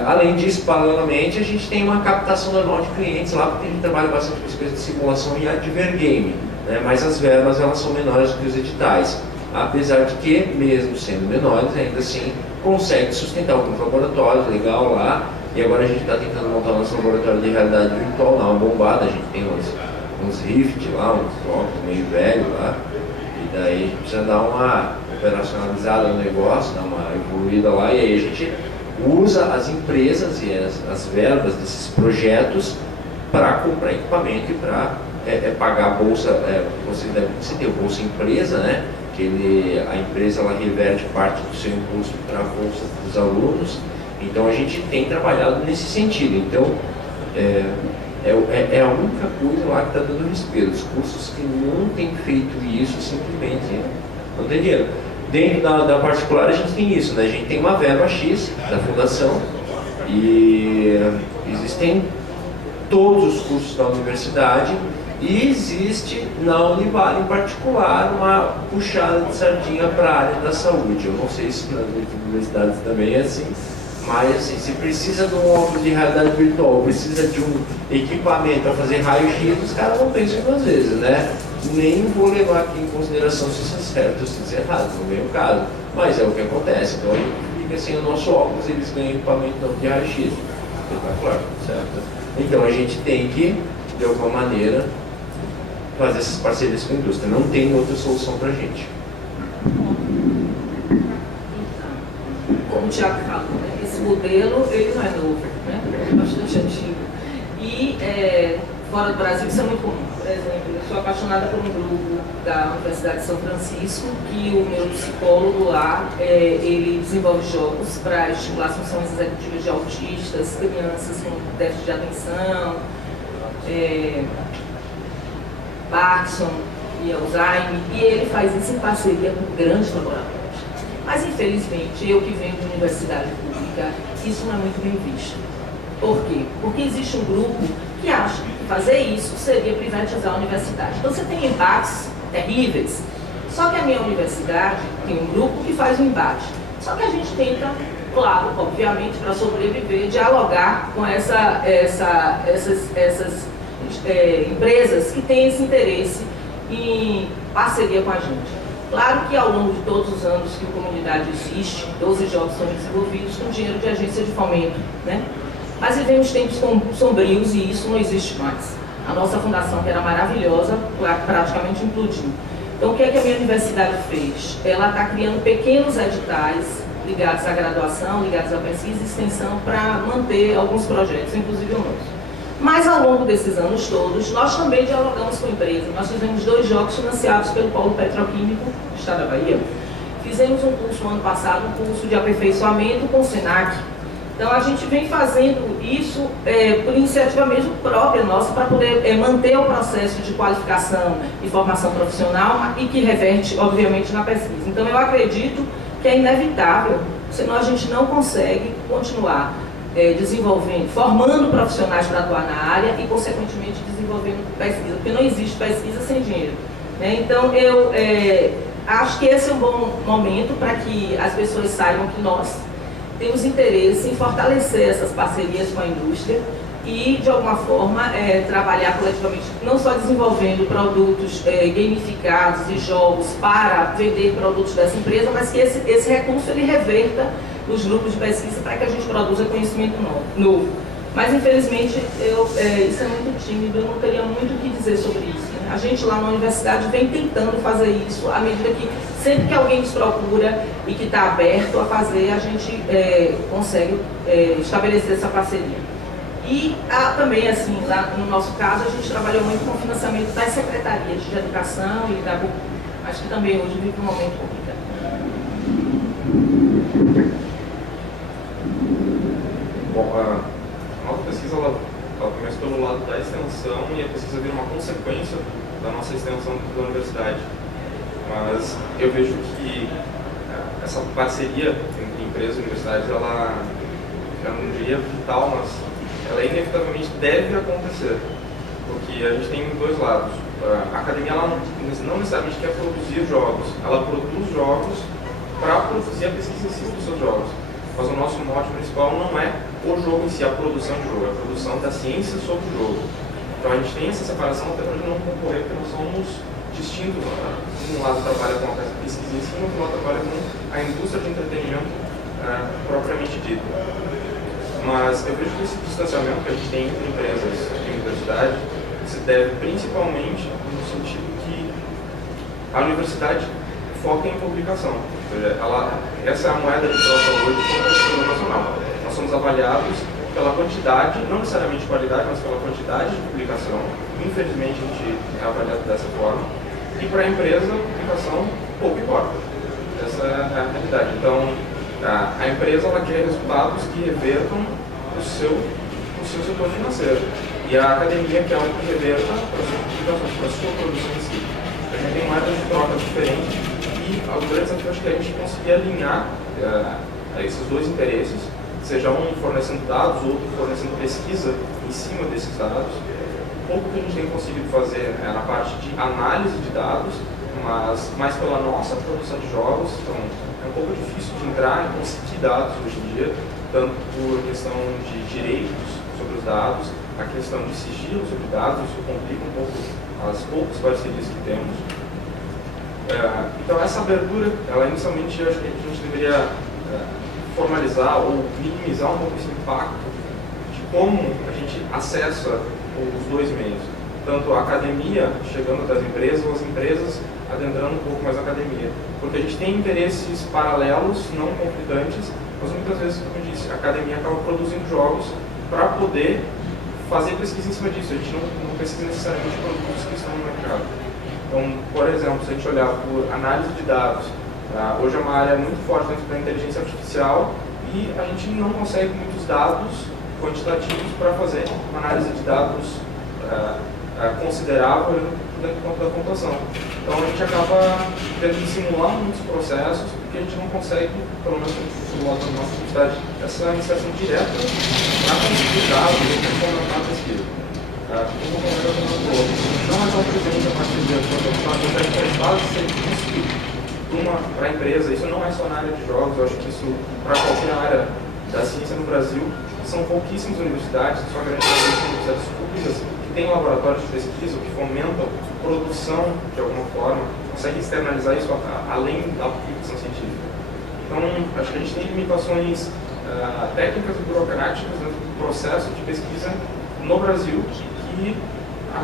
além disso, paralelamente, a gente tem uma captação normal de clientes lá, porque a gente trabalha bastante com as coisas de simulação e advergame, né, mas as verbas elas são menores do que os editais, apesar de que, mesmo sendo menores, ainda assim consegue sustentar alguns laboratórios, legal lá, e agora a gente está tentando montar o nosso laboratório de realidade virtual, lá uma bombada, a gente tem uns Rift lá, uns óculos meio velho lá, e daí a gente precisa dar uma operacionalizada no negócio, dar uma evoluída lá, e aí a gente usa as empresas e as verbas desses projetos para comprar equipamento e para pagar a bolsa, você tem o Bolsa Empresa, né? Que a empresa ela reverte parte do seu imposto para a bolsa dos alunos. Então a gente tem trabalhado nesse sentido. Então é a única coisa lá que está dando respiro. Os cursos que não têm feito isso simplesmente não tem dinheiro. Dentro da particular a gente tem isso, né? A gente tem uma verba X da fundação e existem todos os cursos da universidade. E existe na Univale em particular uma puxada de sardinha para a área da saúde. Eu não sei se nas universidades também é assim, mas assim, se precisa de um óculos de realidade virtual, precisa de um equipamento para fazer raio-x, os caras não pensam duas vezes, né? Nem vou levar aqui em consideração se isso é certo ou se isso é errado, não vem o caso, mas é o que acontece. Então a gente fica assim, o nosso óculos, eles ganham equipamento de raio-x, espetacular, certo? Então a gente tem que, de alguma maneira, fazer essas parcerias com a indústria. Não tem outra solução para a gente. Como o Thiago falou, né, esse modelo ele não é novo, né? É bastante antigo. E fora do Brasil isso é muito comum. Por exemplo, eu sou apaixonada por um grupo da Universidade de São Francisco, que o meu psicólogo lá, ele desenvolve jogos para estimular as funções executivas de autistas, crianças com déficit de atenção, Parkinson e Alzheimer, e ele faz isso em parceria com grandes laboratórios. Mas, infelizmente, eu que venho de universidade pública, isso não é muito bem visto. Por quê? Porque existe um grupo que acha que fazer isso seria privatizar a universidade. Então, você tem embates terríveis. Só que a minha universidade tem um grupo que faz o embate. Só que a gente tenta, claro, obviamente, para sobreviver, dialogar com essas empresas que têm esse interesse em parceria com a gente. Claro que ao longo de todos os anos que a comunidade existe, 12 jogos são desenvolvidos com dinheiro de agência de fomento, né? Mas vivemos tempos sombrios e isso não existe mais. A nossa fundação, que era maravilhosa, praticamente implodiu. Então o que é que a minha universidade fez? Ela está criando pequenos editais ligados à graduação, ligados à pesquisa e extensão para manter alguns projetos, inclusive o nosso. Mas ao longo desses anos todos, nós também dialogamos com empresas. Nós fizemos 2 jogos financiados pelo Polo Petroquímico do Estado da Bahia. Fizemos um curso no ano passado, um curso de aperfeiçoamento com o SENAC. Então a gente vem fazendo isso por iniciativa mesmo própria nossa, para poder manter o processo de qualificação e formação profissional e que reverte, obviamente, na pesquisa. Então eu acredito que é inevitável, senão a gente não consegue continuar desenvolvendo, formando profissionais para atuar na área e, consequentemente, desenvolvendo pesquisa, porque não existe pesquisa sem dinheiro, né? Então, eu acho que esse é um bom momento para que as pessoas saibam que nós temos interesse em fortalecer essas parcerias com a indústria e, de alguma forma, trabalhar coletivamente, não só desenvolvendo produtos gamificados e jogos para vender produtos dessa empresa, mas que esse recurso ele reverta nos grupos de pesquisa para que a gente produza conhecimento novo. Mas, infelizmente, isso é muito tímido, eu não teria muito o que dizer sobre isso. Né? A gente lá na universidade vem tentando fazer isso, à medida que, sempre que alguém nos procura e que está aberto a fazer, a gente consegue estabelecer essa parceria. E também, assim, lá no nosso caso, a gente trabalhou muito com o financiamento das secretarias de educação e da cultura. Acho que também hoje vive um momento complicado. Bom, a nossa pesquisa ela começa pelo lado da extensão e a pesquisa vira uma consequência da nossa extensão da universidade. Mas eu vejo que essa parceria entre empresas e universidades, ela não diria vital, mas ela inevitavelmente deve acontecer. Porque a gente tem dois lados. A academia ela não necessariamente quer produzir jogos, ela produz jogos para produzir a pesquisa em si dos seus jogos. Mas o nosso mote principal não é o jogo em si, a produção de jogo, é a produção da ciência sobre o jogo. Então a gente tem essa separação até para não concorrer, porque nós somos distintos. Um lado trabalha com a pesquisa em si, e o outro lado trabalha com a indústria de entretenimento propriamente dita. Mas eu vejo que esse distanciamento que a gente tem entre empresas e universidade se deve principalmente no sentido que a universidade foca em publicação. Ou seja, essa é a moeda de troca hoje com o Instituto Nacional. Nós somos avaliados pela quantidade, não necessariamente qualidade, mas pela quantidade de publicação. Infelizmente a gente é avaliado dessa forma. E para a empresa, a publicação pouco importa. Essa é a realidade. Então, a empresa ela quer resultados que revertam o seu setor financeiro. E a academia quer algo que reverta para as suas publicações, para a sua produção em si. A gente tem moedas de troca diferentes e o grande desafio é que a gente conseguir alinhar esses dois interesses, seja um fornecendo dados, outro fornecendo pesquisa em cima desses dados. Pouco que a gente tem conseguido fazer na parte de análise de dados, mas mais pela nossa produção de jogos. Então, é um pouco difícil de entrar e conseguir dados hoje em dia, tanto por questão de direitos sobre os dados, a questão de sigilo sobre dados, isso complica um pouco as poucas parcerias que temos. Então, essa abertura, ela inicialmente eu acho que a gente deveria formalizar ou minimizar um pouco esse impacto de como a gente acessa os dois meios, tanto a academia chegando até as empresas, ou as empresas adentrando um pouco mais a academia, porque a gente tem interesses paralelos, não conflitantes, mas muitas vezes, como eu disse, a academia acaba produzindo jogos para poder fazer pesquisa em cima disso. A gente não pesquisa necessariamente produtos que estão no mercado. Então, por exemplo, se a gente olhar por análise de dados, hoje é uma área muito forte dentro da inteligência artificial e a gente não consegue muitos dados quantitativos para fazer uma análise de dados considerável dentro da computação. Então a gente acaba tendo que simular muitos processos porque a gente não consegue, pelo menos no lado da nossa universidade, essa iniciação direta para conseguir dados e complementar a pesquisa. Não é só o presidente da parte de dentro, a gente consegue prestar serviço para a empresa. Isso não é só na área de jogos, eu acho que isso para qualquer área da ciência no Brasil. São pouquíssimas universidades, só grande parte das universidades públicas que têm laboratórios de pesquisa que fomentam produção de alguma forma, conseguem externalizar isso além da publicação científica. Então, acho que a gente tem limitações técnicas e burocráticas dentro do processo de pesquisa no Brasil que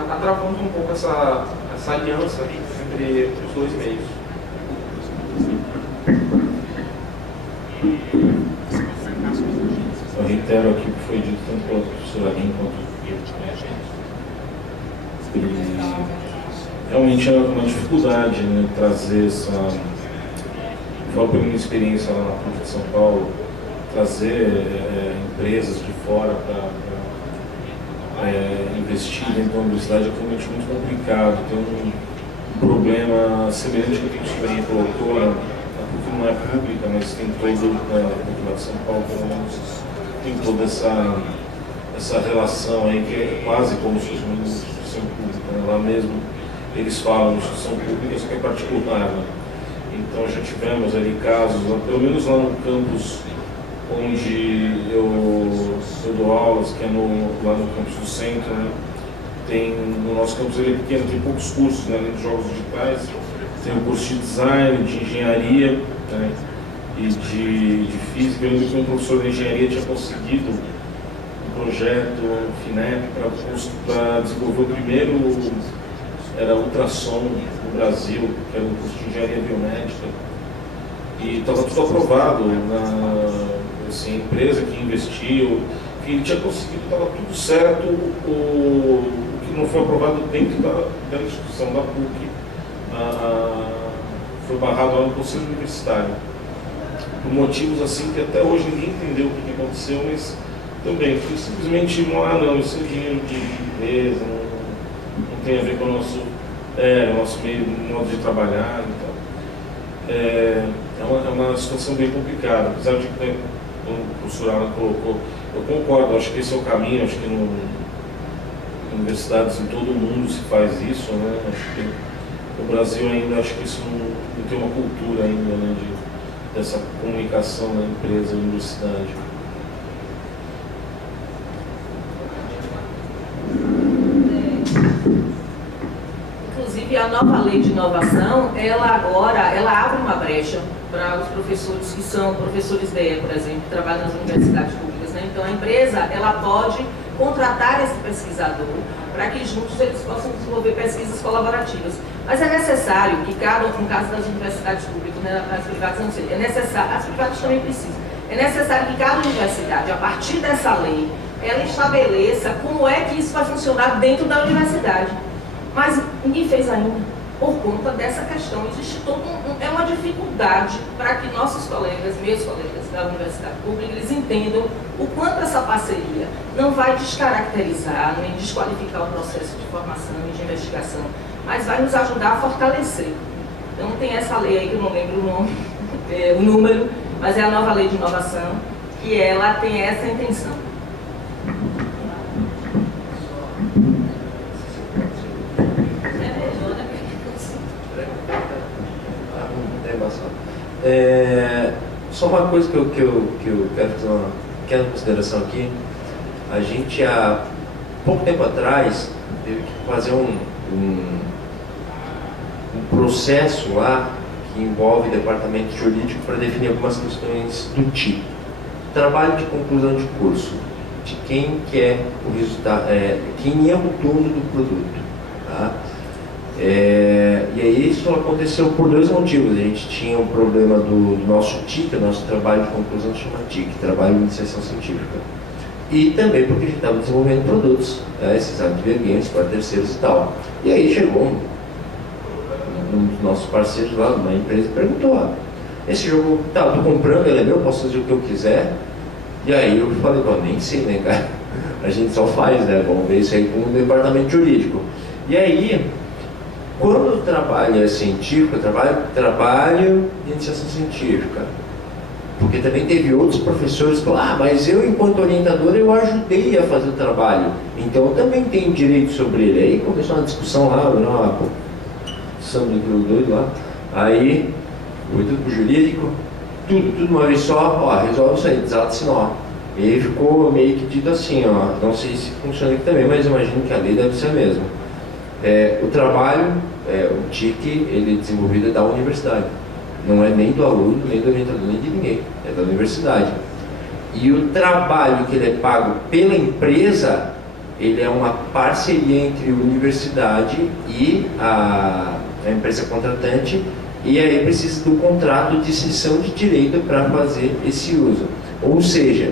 atravantam um pouco essa aliança entre os dois meios. Eu reitero aqui o que foi dito tanto pela professora Aline quanto realmente é uma dificuldade, né, trazer essa... Falo pela minha experiência lá na PUC de São Paulo, trazer empresas de fora para investir dentro da universidade é realmente muito complicado. Tem um problema semelhante que a gente também colocou, a PUC não é pública, mas tem todo, a PUC lá de São Paulo, pelo menos, tem toda essa relação aí que é quase como se fosse uma instituição pública, né? Lá mesmo eles falam de instituição pública, só que é particular, né? Então já tivemos ali casos, pelo menos lá no campus onde eu dou aulas, que é lá no campus do centro, né? No nosso campus ele é pequeno, tem poucos cursos, né, além de jogos digitais, tem o curso de design, de engenharia, né? e de física. Eu lembro que um professor de engenharia tinha conseguido um projeto FINEP para desenvolver o primeiro, era ultrassom no Brasil, que era um curso de engenharia biomédica, e estava tudo aprovado assim, a empresa que investiu, que ele tinha conseguido, estava tudo certo. O que não foi aprovado dentro da instituição da PUC foi barrado lá no Conselho Universitário, por motivos assim que até hoje ninguém entendeu o que aconteceu, mas também foi simplesmente não, isso é dinheiro de empresa, não tem a ver com o nosso meio, modo de trabalhar. Então, é uma situação bem complicada, apesar de que, como o professor Alan colocou, eu concordo, acho que esse é o caminho, acho que em universidades em todo o mundo se faz isso, né? Acho que no Brasil ainda, acho que isso não tem uma cultura ainda, né, dessa comunicação da empresa e universidade. Inclusive, a nova lei de inovação, ela abre uma brecha para os professores que são professores DE, por exemplo, que trabalham nas universidades públicas, né? Então, a empresa, ela pode contratar esse pesquisador para que juntos eles possam desenvolver pesquisas colaborativas. Mas é necessário que no caso das universidades públicas, né, as privadas não sei, é necessário, as privadas também precisam, é necessário que cada universidade, a partir dessa lei, ela estabeleça como é que isso vai funcionar dentro da universidade. Mas ninguém fez ainda, por conta dessa questão. Existe é uma dificuldade para que nossos colegas, meus colegas da universidade pública, eles entendam o quanto essa parceria não vai descaracterizar, nem desqualificar o processo de formação e de investigação, mas vai nos ajudar a fortalecer. Então tem essa lei aí, que eu não lembro o nome, o número, mas é a nova lei de inovação, que ela tem essa intenção. Só uma coisa que eu quero fazer uma pequena consideração aqui. A gente, há pouco tempo atrás, teve que fazer um processo lá que envolve o departamento jurídico para definir algumas questões do tipo trabalho de conclusão de curso, de quem que é o resultado, quem é o dono do produto, tá? E aí isso aconteceu por dois motivos. A gente tinha um problema do nosso TIC, nosso trabalho de conclusão chama TIC, Trabalho de Iniciação Científica, e também porque a gente estava desenvolvendo produtos, esses advergentes para terceiros e tal. E aí chegou um dos nossos parceiros lá, uma empresa, e perguntou: esse jogo, tá, eu tô comprando, ele é meu, posso fazer o que eu quiser? E aí eu falei: nem sei, né, cara? A gente só faz, né? Vamos ver isso aí com o departamento jurídico. E aí, quando o trabalho é científico, trabalho de iniciação científica, porque também teve outros professores que falaram: mas eu, enquanto orientador, eu ajudei a fazer o trabalho, então eu também tenho direito sobre ele. Aí começou uma discussão lá, uma discussão do doido lá, aí foi tudo pro jurídico, tudo uma vez só, resolve isso aí, desata sinó. E aí ficou meio que dito assim, não sei se funciona aqui também, mas imagino que a lei deve ser a mesma. O trabalho, o TIC, ele é desenvolvido da universidade. Não é nem do aluno, nem do orientador, nem de ninguém. É da universidade. E o trabalho que ele é pago pela empresa, ele é uma parceria entre a universidade e a empresa contratante, e aí precisa do contrato de cessão de direito para fazer esse uso. Ou seja,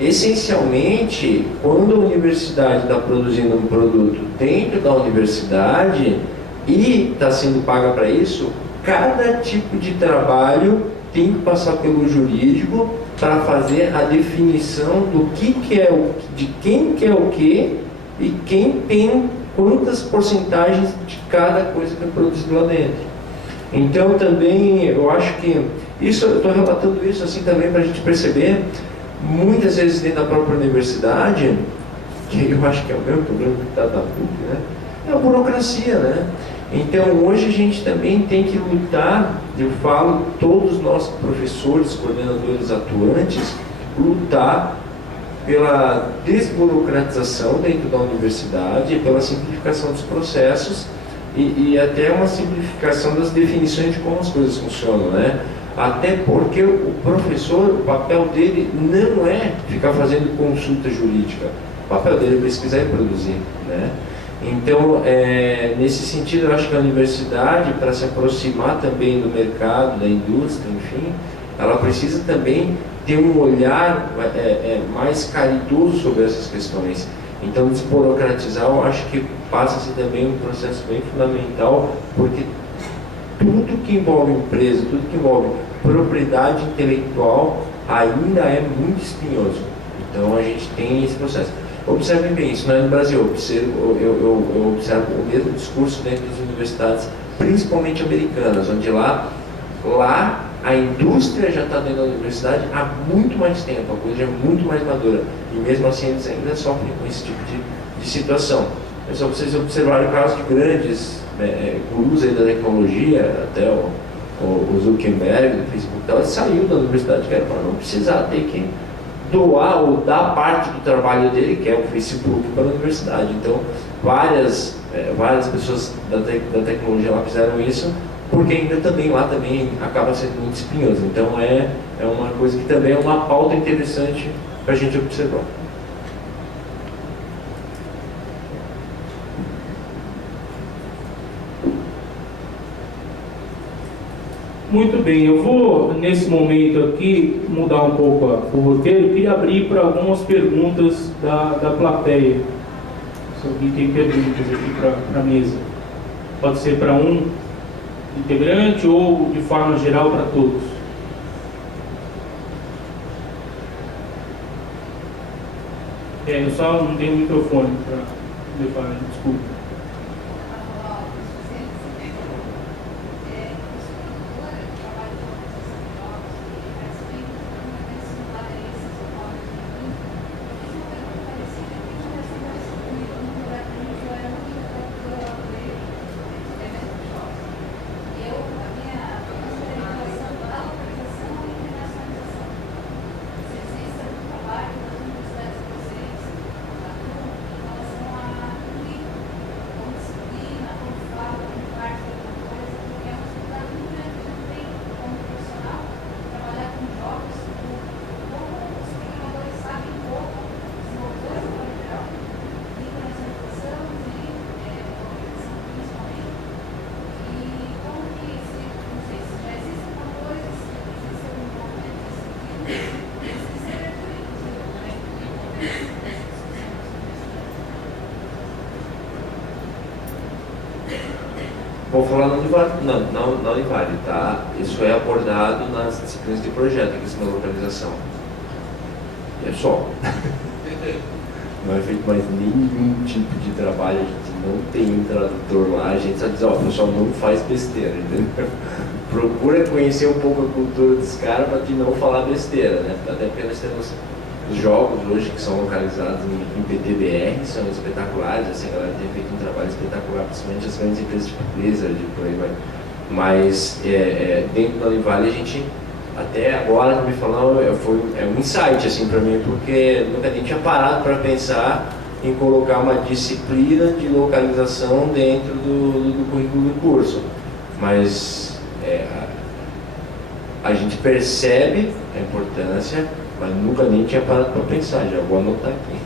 essencialmente, quando a universidade está produzindo um produto dentro da universidade e está sendo paga para isso, cada tipo de trabalho tem que passar pelo jurídico para fazer a definição do que é de quem que é o que e quem tem quantas porcentagens de cada coisa que é produzida lá dentro. Então também eu acho que isso, eu estou relatando isso assim também para a gente perceber, muitas vezes dentro da própria universidade, que eu acho que é o mesmo problema que está da PUC, né? É a burocracia, né? Então hoje a gente também tem que lutar, eu falo, todos nós professores, coordenadores atuantes, lutar pela desburocratização dentro da universidade, pela simplificação dos processos e até uma simplificação das definições de como as coisas funcionam, né? Até porque o professor, o papel dele não é ficar fazendo consulta jurídica, o papel dele é pesquisar e produzir, né? Então, nesse sentido, eu acho que a universidade, para se aproximar também do mercado, da indústria, enfim, ela precisa também ter um olhar mais caridoso sobre essas questões. Então, desburocratizar, eu acho que passa a ser também um processo bem fundamental, porque tudo que envolve empresa, tudo que envolve propriedade intelectual ainda é muito espinhoso. Então, a gente tem esse processo. Observem bem, isso não é no Brasil, eu observo o mesmo discurso dentro das universidades, principalmente americanas, onde lá a indústria já está dentro da universidade há muito mais tempo, a coisa é muito mais madura, e mesmo assim eles ainda sofrem com esse tipo de situação. É só vocês observarem o caso de grandes gurus aí da tecnologia, até o Zuckerberg, do Facebook e tal, ele saiu da universidade, que era para não precisar ter que doar ou dar parte do trabalho dele, que é o Facebook, para a universidade. Então, várias pessoas da tecnologia lá fizeram isso, porque ainda também lá também acaba sendo muito espinhoso. Então, é uma coisa que também é uma pauta interessante para a gente observar. Muito bem, eu vou nesse momento aqui mudar um pouco o roteiro. Eu queria abrir para algumas perguntas da plateia. Se alguém tem perguntas aqui para a mesa, pode ser para um integrante ou de forma geral para todos. Eu só não tenho microfone para levar, desculpa. Vou falar na Univale, tá? Isso é abordado nas disciplinas de projeto, questão da localização. E é só. Não é feito mais nenhum tipo de trabalho, a gente não tem um tradutor lá, a gente só diz, ó, o pessoal não faz besteira, entendeu? Procura conhecer um pouco a cultura dos caras para te não falar besteira, né? Até porque nós temos os jogos hoje que são localizados em PTBR, são espetaculares, assim, a galera tem feito um trabalho espetacular, principalmente as grandes empresas tipo Blizzard, por aí vai. Mas dentro da Univale a gente, até agora, me falando, é um insight assim para mim, porque nunca nem tinha parado para pensar em colocar uma disciplina de localização dentro do currículo do curso. Mas a gente percebe a importância, mas nunca nem tinha parado para pensar, já vou anotar aqui.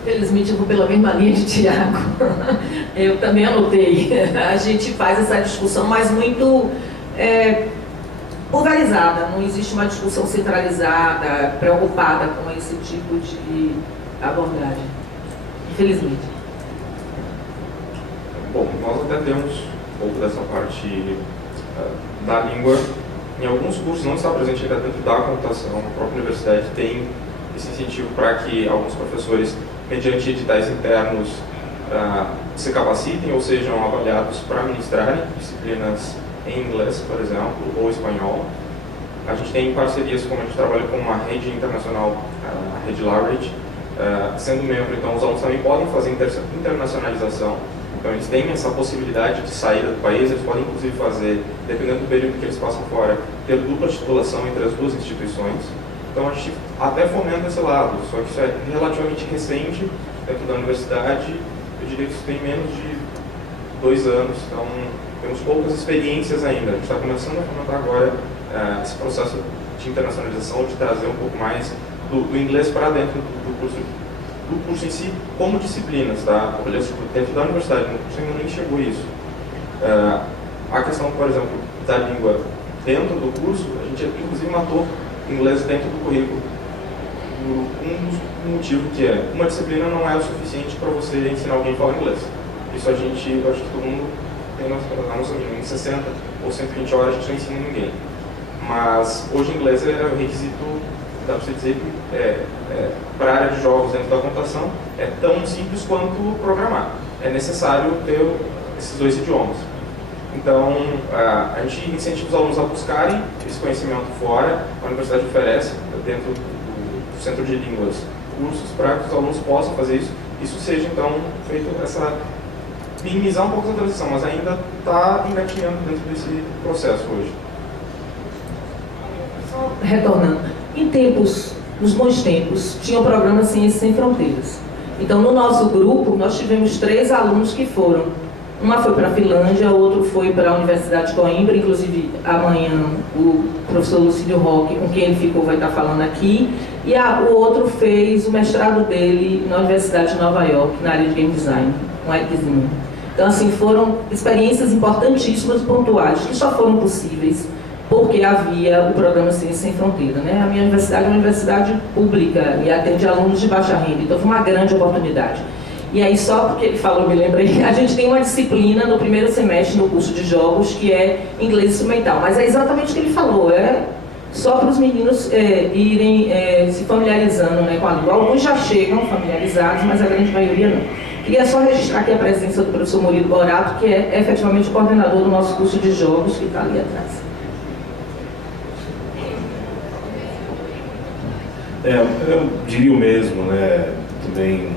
Infelizmente eu vou pela mesma linha de Tiago. Eu também anotei. A gente faz essa discussão, mas muito pulverizada. Não existe uma discussão centralizada, preocupada com esse tipo de abordagem. Infelizmente. Bom, nós até temos um pouco dessa parte da língua. Em alguns cursos não está presente ainda dentro da computação. A própria universidade tem esse incentivo para que alguns professores, mediante editais internos, se capacitem ou sejam avaliados para ministrarem disciplinas em inglês, por exemplo, ou espanhol. A gente tem parcerias, como a gente trabalha com uma rede internacional, a rede Laureate, sendo membro, então os alunos também podem fazer internacionalização. Então eles têm essa possibilidade de saída do país, eles podem inclusive fazer, dependendo do período que eles passam fora, ter dupla titulação entre as duas instituições. Então a gente até fomenta esse lado, só que isso é relativamente recente dentro da universidade. Eu diria que isso tem menos de 2 anos, então temos poucas experiências ainda. A gente está começando a fomentar agora esse processo de internacionalização, de trazer um pouco mais do inglês para dentro do curso em si, como disciplinas, tá? Dentro da universidade, no curso ainda nem chegou isso. A questão, por exemplo, da língua dentro do curso, a gente inclusive matou inglês dentro do currículo. Um motivo que é, uma disciplina não é o suficiente para você ensinar alguém a falar inglês. Isso eu acho que todo mundo tem na nossa vida, em 60 ou 120 horas a gente não ensina ninguém. Mas hoje o inglês é o requisito, dá para você dizer que para a área de jogos dentro da computação é tão simples quanto programar. É necessário ter esses dois idiomas. Então, a gente incentiva os alunos a buscarem esse conhecimento fora. A universidade oferece, dentro do Centro de Línguas, cursos para que os alunos possam fazer isso. Isso seja, então, feito minimizar um pouco essa transição, mas ainda está engatinhando dentro desse processo hoje. Só retornando, nos bons tempos, tinha o programa Ciências Sem Fronteiras. Então, no nosso grupo, nós tivemos 3 alunos que foram. Uma foi para a Finlândia, o outro foi para a Universidade de Coimbra, inclusive amanhã o professor Lucídio Roque, com quem ele ficou, vai estar falando aqui, e o outro fez o mestrado dele na Universidade de Nova York, na área de Game Design, um Ericzinho. Então, assim, foram experiências importantíssimas, pontuais, que só foram possíveis porque havia o programa Ciências Sem Fronteira, né? A minha universidade é uma universidade pública e atende alunos de baixa renda, então foi uma grande oportunidade. E aí, só porque ele falou, me lembrei, a gente tem uma disciplina no primeiro semestre no curso de jogos que é inglês instrumental, mas é exatamente o que ele falou, só para os meninos irem se familiarizando, né, com a língua. Alguns já chegam familiarizados, mas a grande maioria não. Queria só registrar aqui a presença do professor Murilo Borato, que é efetivamente o coordenador do nosso curso de jogos, que está ali atrás. Eu diria o mesmo, né, também,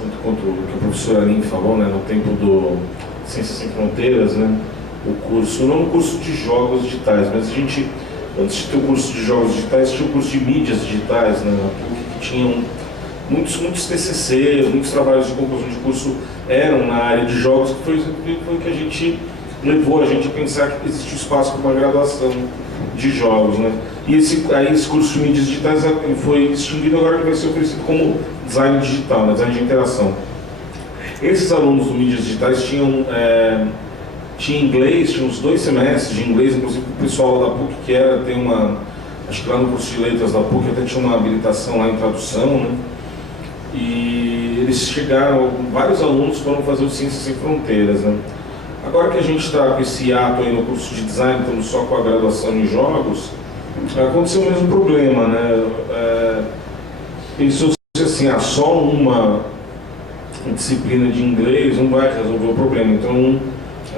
tanto quanto o que o professor Aline falou, né, no tempo do Ciências Sem Fronteiras, né, o curso, não o curso de jogos digitais, mas a gente, antes de ter o curso de jogos digitais, tinha o curso de mídias digitais, né, que tinham muitos TCCs, muitos trabalhos de conclusão de curso eram na área de jogos, que foi o que a gente levou a gente a pensar que existia espaço para uma graduação de jogos, né? E esse curso de mídias digitais foi extinguido, agora que vai ser oferecido como design digital, né? Design de interação. Esses alunos do mídias digitais tinham inglês, tinham uns 2 semestres de inglês, inclusive o pessoal da PUC, acho que lá no curso de letras da PUC até tinha uma habilitação lá em tradução, né? E eles chegaram, vários alunos foram fazer o Ciências Sem Fronteiras, né? Agora que a gente está com esse ato aí no curso de design, estamos só com a graduação em jogos, aconteceu o mesmo problema, né? Pensou-se assim, só uma disciplina de inglês não vai resolver o problema, então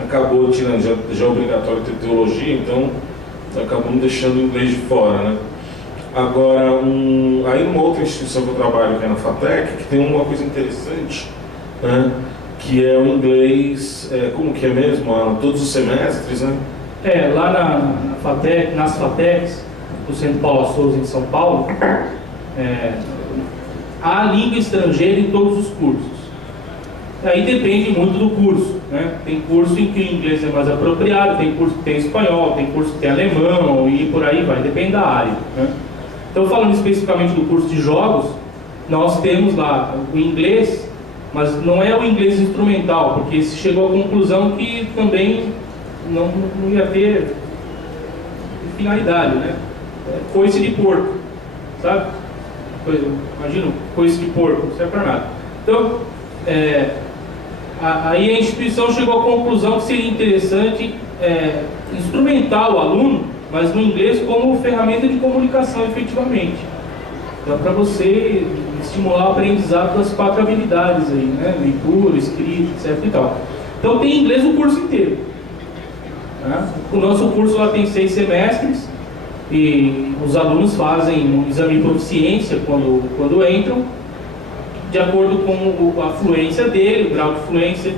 acabou tirando, já é obrigatório ter teologia, então acabamos deixando o inglês de fora, né? Agora, aí numa outra instituição que eu trabalho, que é na FATEC, que tem uma coisa interessante, né? Que é o inglês, como que é mesmo? Todos os semestres, né? Lá na FATEC, nas FATECs, do Centro Paulo Souza em São Paulo, há língua estrangeira em todos os cursos. Aí depende muito do curso, né? Tem curso em que o inglês é mais apropriado, tem curso que tem espanhol, tem curso que tem alemão e por aí vai, depende da área, né? Então, falando especificamente do curso de jogos, nós temos lá o inglês, mas não é o inglês instrumental, porque se chegou à conclusão que também não ia ter finalidade, né? Coice de porco, sabe? Imagina, coice de porco, não serve para nada. Então, aí a instituição chegou à conclusão que seria interessante instrumentar o aluno, mas no inglês como ferramenta de comunicação, efetivamente. Então, para você estimular o aprendizado das 4 habilidades aí, né? Leitura, escrita, etc e tal. Então tem inglês no curso inteiro, né? O nosso curso lá tem 6 semestres e os alunos fazem um exame de proficiência quando entram, de acordo com a fluência dele, o grau de fluência.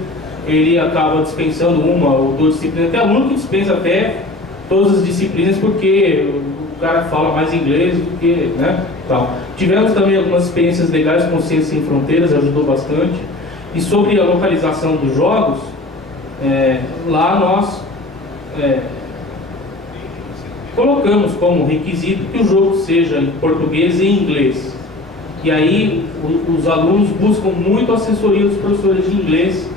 Ele acaba dispensando uma ou 2 disciplinas, tem aluno que dispensa até todas as disciplinas porque o cara fala mais inglês do que, né, tal. Tivemos também algumas experiências legais com Ciências Sem Fronteiras, ajudou bastante. E sobre a localização dos jogos, lá nós colocamos como requisito que o jogo seja em português e em inglês. E aí os alunos buscam muito a assessoria dos professores de inglês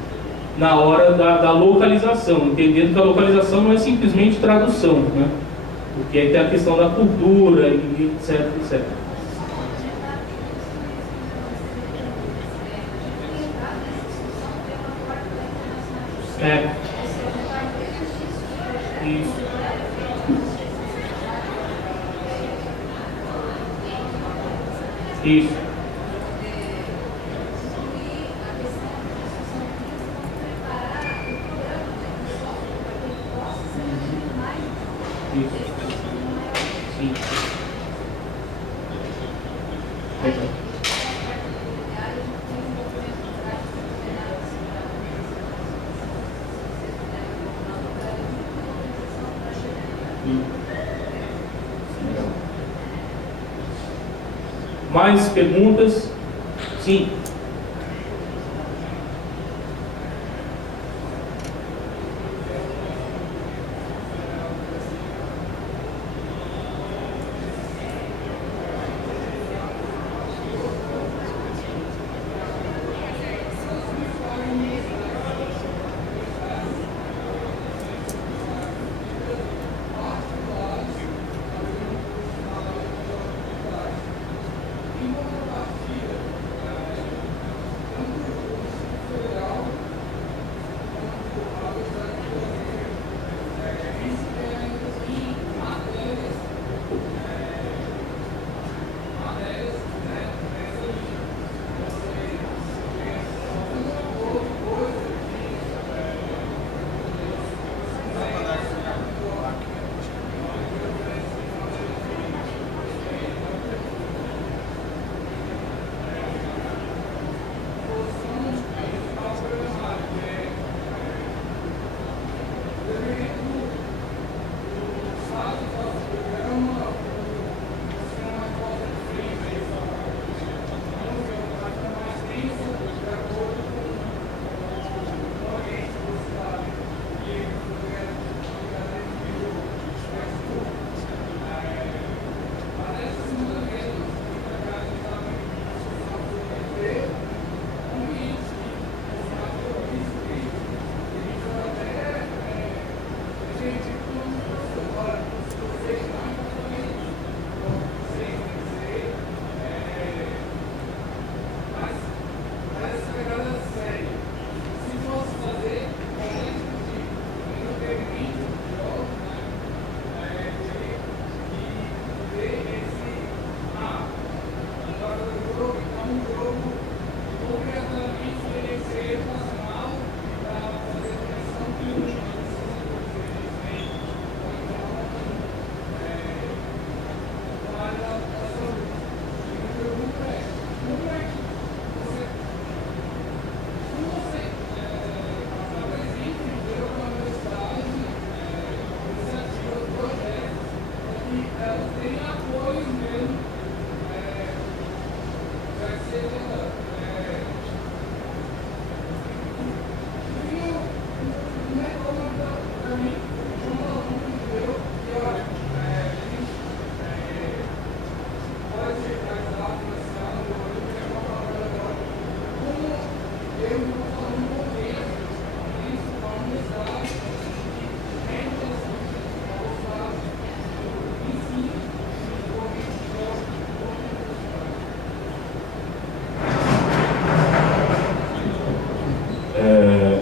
na hora da localização, entendendo que a localização não é simplesmente tradução, né? Porque aí tem a questão da cultura, e etc, etc. Isso. Isso. Sim. Mais perguntas? Sim.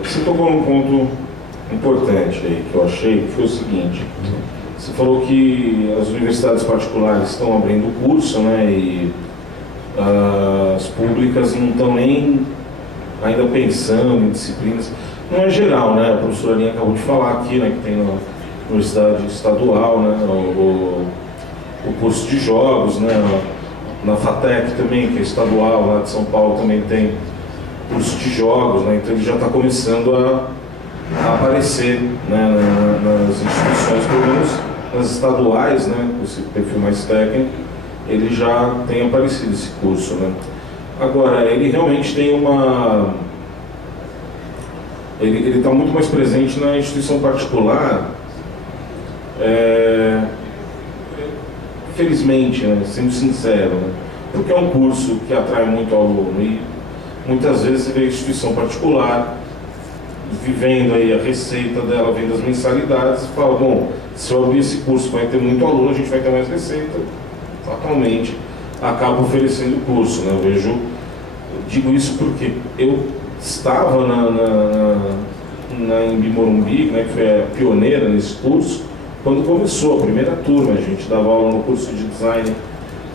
Você tocou num ponto importante aí, que eu achei, que foi o seguinte: você falou que as universidades particulares estão abrindo curso, né, e as públicas não estão nem ainda pensando em disciplinas. Não é geral, né? A professora Aninha acabou de falar aqui, né, que tem na universidade estadual, né, o curso de jogos, né, na FATEC também, que é estadual, lá de São Paulo também tem curso de jogos, né, então ele já está começando a aparecer, né, nas instituições, pelo menos nas estaduais, né, com esse perfil mais técnico, ele já tem aparecido esse curso, né. Agora, ele realmente tem ele está muito mais presente na instituição particular, felizmente, né, sendo sincero, né, porque é um curso que atrai muito aluno e muitas vezes você vê a instituição particular vivendo aí a receita dela, vendo as mensalidades e fala, bom, se eu abrir esse curso vai ter muito aluno, a gente vai ter mais receita, fatalmente acaba oferecendo o curso, né? Eu digo isso porque eu estava na Embi Morumbi, né, que foi a pioneira nesse curso, quando começou a primeira turma. A gente dava aula no curso de design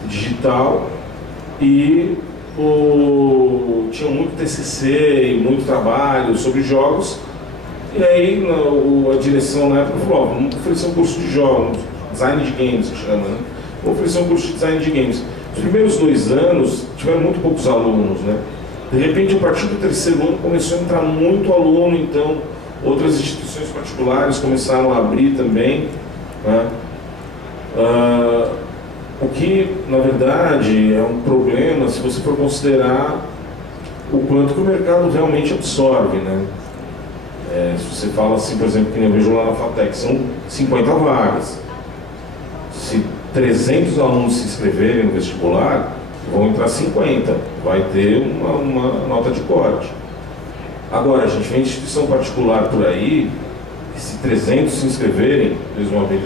digital e tinha muito TCC e muito trabalho sobre jogos, e aí a direção na época falou, vamos oferecer um curso de jogos, design de games que chama, né? Vamos oferecer um curso de design de games. Os primeiros 2 anos tiveram muito poucos alunos, né? De repente, a partir do 3º ano começou a entrar muito aluno, então outras instituições particulares começaram a abrir também, né? O que, na verdade, é um problema se você for considerar o quanto que o mercado realmente absorve, né? Se você fala assim, por exemplo, que nem eu vejo lá na FATEC, são 50 vagas. Se 300 alunos se inscreverem no vestibular, vão entrar 50, vai ter uma nota de corte. Agora, a gente vê instituição particular por aí, que se 300 se inscreverem, eles vão abrir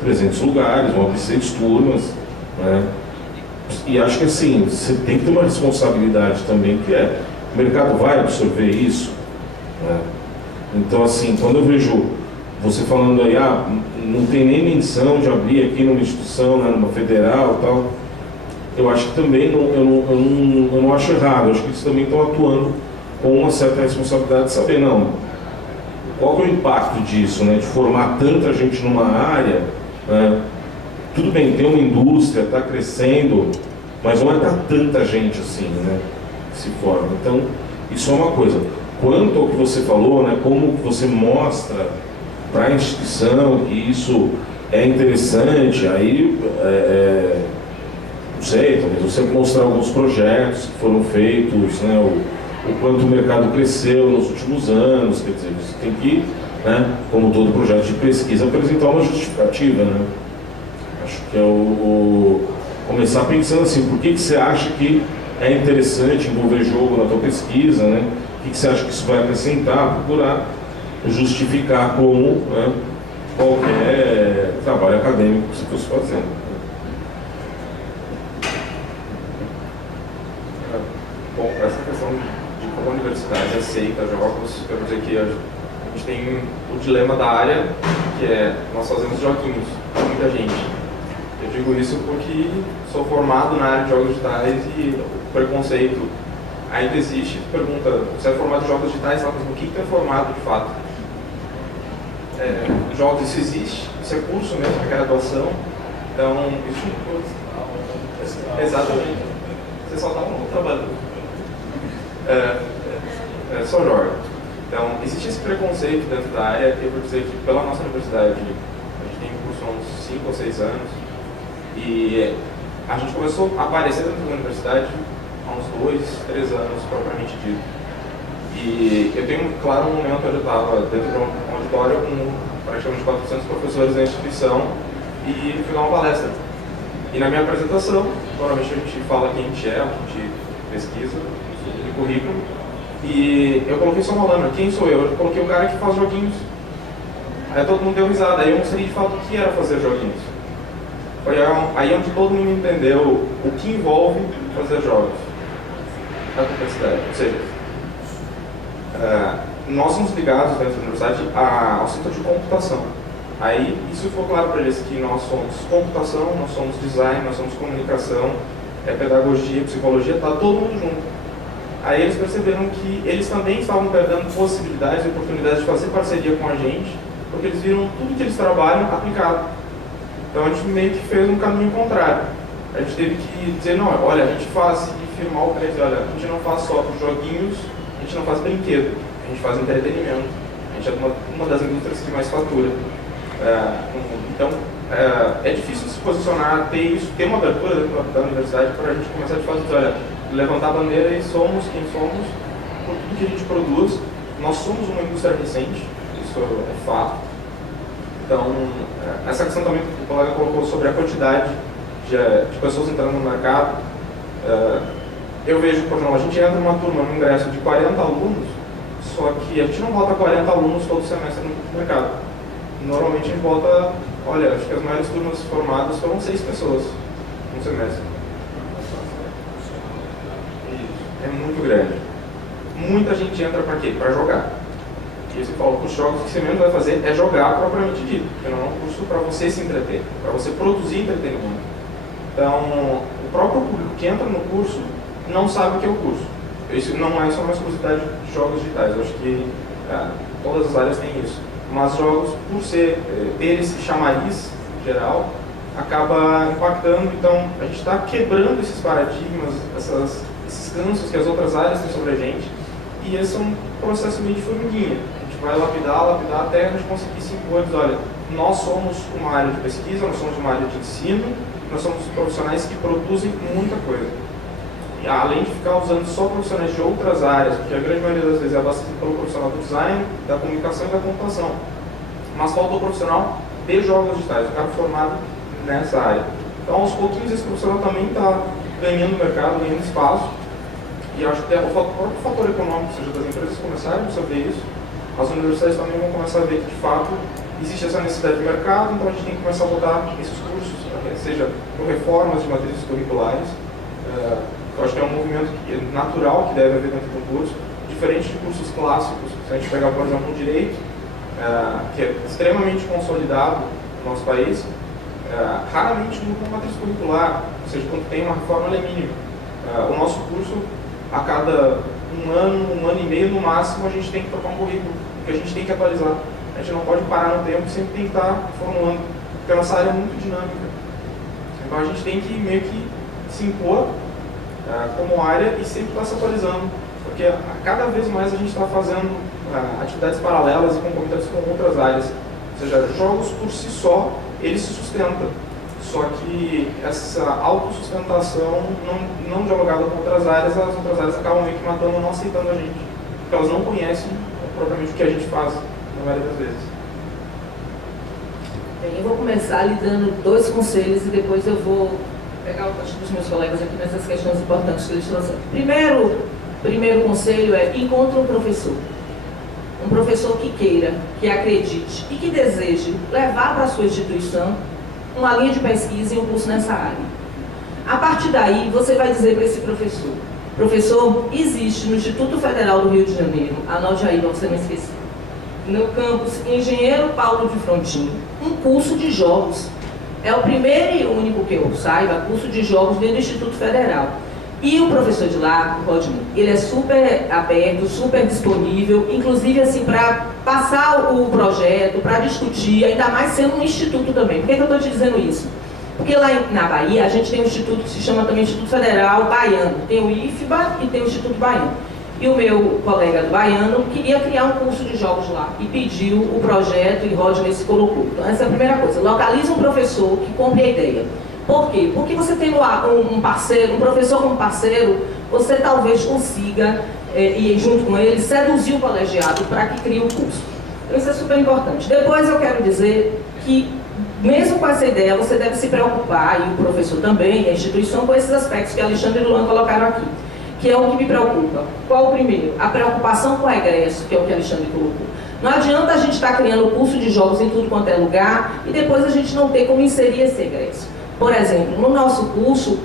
300 lugares, vão abrir 6 turmas, né? E acho que assim, você tem que ter uma responsabilidade também, que o mercado vai absorver isso, né? Então assim, quando eu vejo você falando aí, não tem nem menção de abrir aqui numa instituição, né, numa federal e tal, eu acho que também, eu não acho errado, eu acho que eles também estão atuando com uma certa responsabilidade de saber, qual que é o impacto disso, né, de formar tanta gente numa área, né? Tudo bem, tem uma indústria, está crescendo, mas não é para tanta gente assim, né, que se forma. Então, isso é uma coisa. Quanto ao que você falou, né, como você mostra para a instituição que isso é interessante, aí, não sei, talvez você mostrar alguns projetos que foram feitos, né, o quanto o mercado cresceu nos últimos anos, quer dizer, você tem que, né, como todo projeto de pesquisa, apresentar uma justificativa, né? Acho que começar pensando assim, por que você acha que é interessante envolver jogo na tua pesquisa, né? O que você acha que isso vai acrescentar, procurar justificar como, né, qualquer trabalho acadêmico que você fosse fazendo. Bom, essa questão de como a universidade aceita jogos, eu vou dizer que a gente tem o dilema da área, que é nós fazemos joguinhos para muita gente. Eu digo isso porque sou formado na área de jogos digitais e o preconceito ainda existe. Pergunta, você é formado em jogos digitais, mas o que é formado de fato? Jogos, isso existe, isso é curso mesmo, é graduação, então isso exatamente, você só dá um trabalho, só joga. Então existe esse preconceito dentro da área, que eu vou dizer que pela nossa universidade, a gente tem um curso há uns 5 ou 6 anos, e a gente começou a aparecer dentro da universidade há uns 2, 3 anos, propriamente dito. E eu tenho, claro, um momento onde eu estava dentro de um auditório com praticamente 400 professores da instituição e fui dar uma palestra. E na minha apresentação, normalmente a gente fala quem a gente é, a gente pesquisa, de currículo, e eu coloquei só uma lâmina, quem sou eu? Eu coloquei o cara que faz joguinhos. Aí todo mundo deu risada, aí eu mostrei de fato o que era fazer joguinhos. Foi aí onde todo mundo entendeu o que envolve fazer jogos na complexidade. Ou seja, nós somos ligados dentro da universidade ao setor de computação. Aí isso ficou claro para eles que nós somos computação, nós somos design, nós somos comunicação, pedagogia, psicologia, está todo mundo junto. Aí eles perceberam que eles também estavam perdendo possibilidades e oportunidades de fazer parceria com a gente, porque eles viram tudo que eles trabalham aplicado. Então a gente meio que fez um caminho contrário. A gente teve que dizer, não, olha, a gente faz e firmar o preço, olha, a gente não faz só joguinhos, a gente não faz brinquedo, a gente faz entretenimento. A gente é uma das indústrias que mais fatura. Então, é difícil se posicionar, ter uma abertura dentro da universidade para a gente começar de fato, olha, levantar a bandeira e somos quem somos por tudo que a gente produz Nós somos uma indústria recente, isso é fato. Então, essa questão também que o colega colocou sobre a quantidade de pessoas entrando no mercado, eu vejo, por exemplo, a gente entra numa turma no ingresso de 40 alunos, só que a gente não bota 40 alunos todo semestre no mercado. Normalmente a gente bota, olha, acho que as maiores turmas formadas foram 6 pessoas no semestre. É muito grande. Muita gente entra para quê? Para jogar. E você fala, os jogos que você mesmo vai fazer é jogar propriamente dito, porque não é um curso para você se entreter, para você produzir entretenimento. Então, o próprio público que entra no curso não sabe o que é o curso. Isso não é só uma exclusividade de jogos digitais, eu acho que todas as áreas têm isso. Mas jogos, por ter esse chamariz geral, acaba impactando. Então, a gente está quebrando esses paradigmas, esses cansos que as outras áreas têm sobre a gente. E esse é um processo meio de formiguinha. A gente vai lapidar até a gente conseguir se impor e dizer, olha, nós somos uma área de pesquisa, nós somos uma área de ensino, nós somos profissionais que produzem muita coisa. E além de ficar usando só profissionais de outras áreas, porque a grande maioria das vezes é abastecido pelo profissional do design, da comunicação e da computação. Mas falta o profissional de jogos digitais, o cara formado nessa área. Então, aos pouquinhos, esse profissional também está ganhando mercado, ganhando espaço. E acho que o próprio fator econômico, ou seja, das empresas começarem a saber isso, as universidades também vão começar a ver que, de fato, existe essa necessidade de mercado, então a gente tem que começar a botar esses cursos, seja por reformas de matrizes curriculares. Eu acho que é um movimento natural que deve haver dentro do curso, diferente de cursos clássicos. Se a gente pegar, por exemplo, o direito, que é extremamente consolidado no nosso país, raramente muda uma matriz curricular, ou seja, quando tem uma reforma, ela é mínima. O nosso curso, a cada um ano e meio no máximo, a gente tem que trocar um currículo, porque a gente tem que atualizar. A gente não pode parar no tempo, sempre tem que estar formulando, porque a nossa área é muito dinâmica. Então a gente tem que meio que se impor como área e sempre estar se atualizando, porque cada vez mais a gente está fazendo atividades paralelas e concomitantes com outras áreas. Ou seja, jogos por si só, eles se sustentam. Só que essa autossustentação, não dialogada com outras áreas, as outras áreas acabam meio que matando ou não aceitando a gente. Porque elas não conhecem propriamente o que a gente faz, na maioria das vezes. Bem, eu vou começar lhe dando 2 conselhos e depois eu vou pegar o gancho dos meus colegas aqui nessas questões importantes que eles trouxeram. Primeiro conselho é: encontre um professor. Um professor que queira, que acredite e que deseje levar para a sua instituição uma linha de pesquisa e um curso nessa área. A partir daí, você vai dizer para esse professor: professor, existe no Instituto Federal do Rio de Janeiro, anote aí para você não esquecer, no campus Engenheiro Paulo de Frontin, um curso de jogos. É o primeiro e único que eu saiba, curso de jogos dentro do Instituto Federal. E o professor de lá, o Rodney, ele é super aberto, super disponível, inclusive assim, para passar o projeto, para discutir, ainda mais sendo um instituto também. Por que eu estou te dizendo isso? Porque lá na Bahia, a gente tem um instituto que se chama também Instituto Federal Baiano. Tem o IFBA e tem o Instituto Baiano. E o meu colega do Baiano queria criar um curso de jogos lá e pediu o projeto e Rodney se colocou. Então essa é a primeira coisa, localiza um professor que compre a ideia. Por quê? Porque você tendo um parceiro, um professor como parceiro, você talvez consiga, e junto com ele, seduzir o colegiado para que crie o curso. Então isso é super importante. Depois eu quero dizer que, mesmo com essa ideia, você deve se preocupar, e o professor também, a instituição, com esses aspectos que Alexandre e Luan colocaram aqui, que é o que me preocupa. Qual o primeiro? A preocupação com o egresso, que é o que Alexandre colocou. Não adianta a gente estar criando curso de jogos em tudo quanto é lugar e depois a gente não ter como inserir esse egresso. Por exemplo, no nosso curso,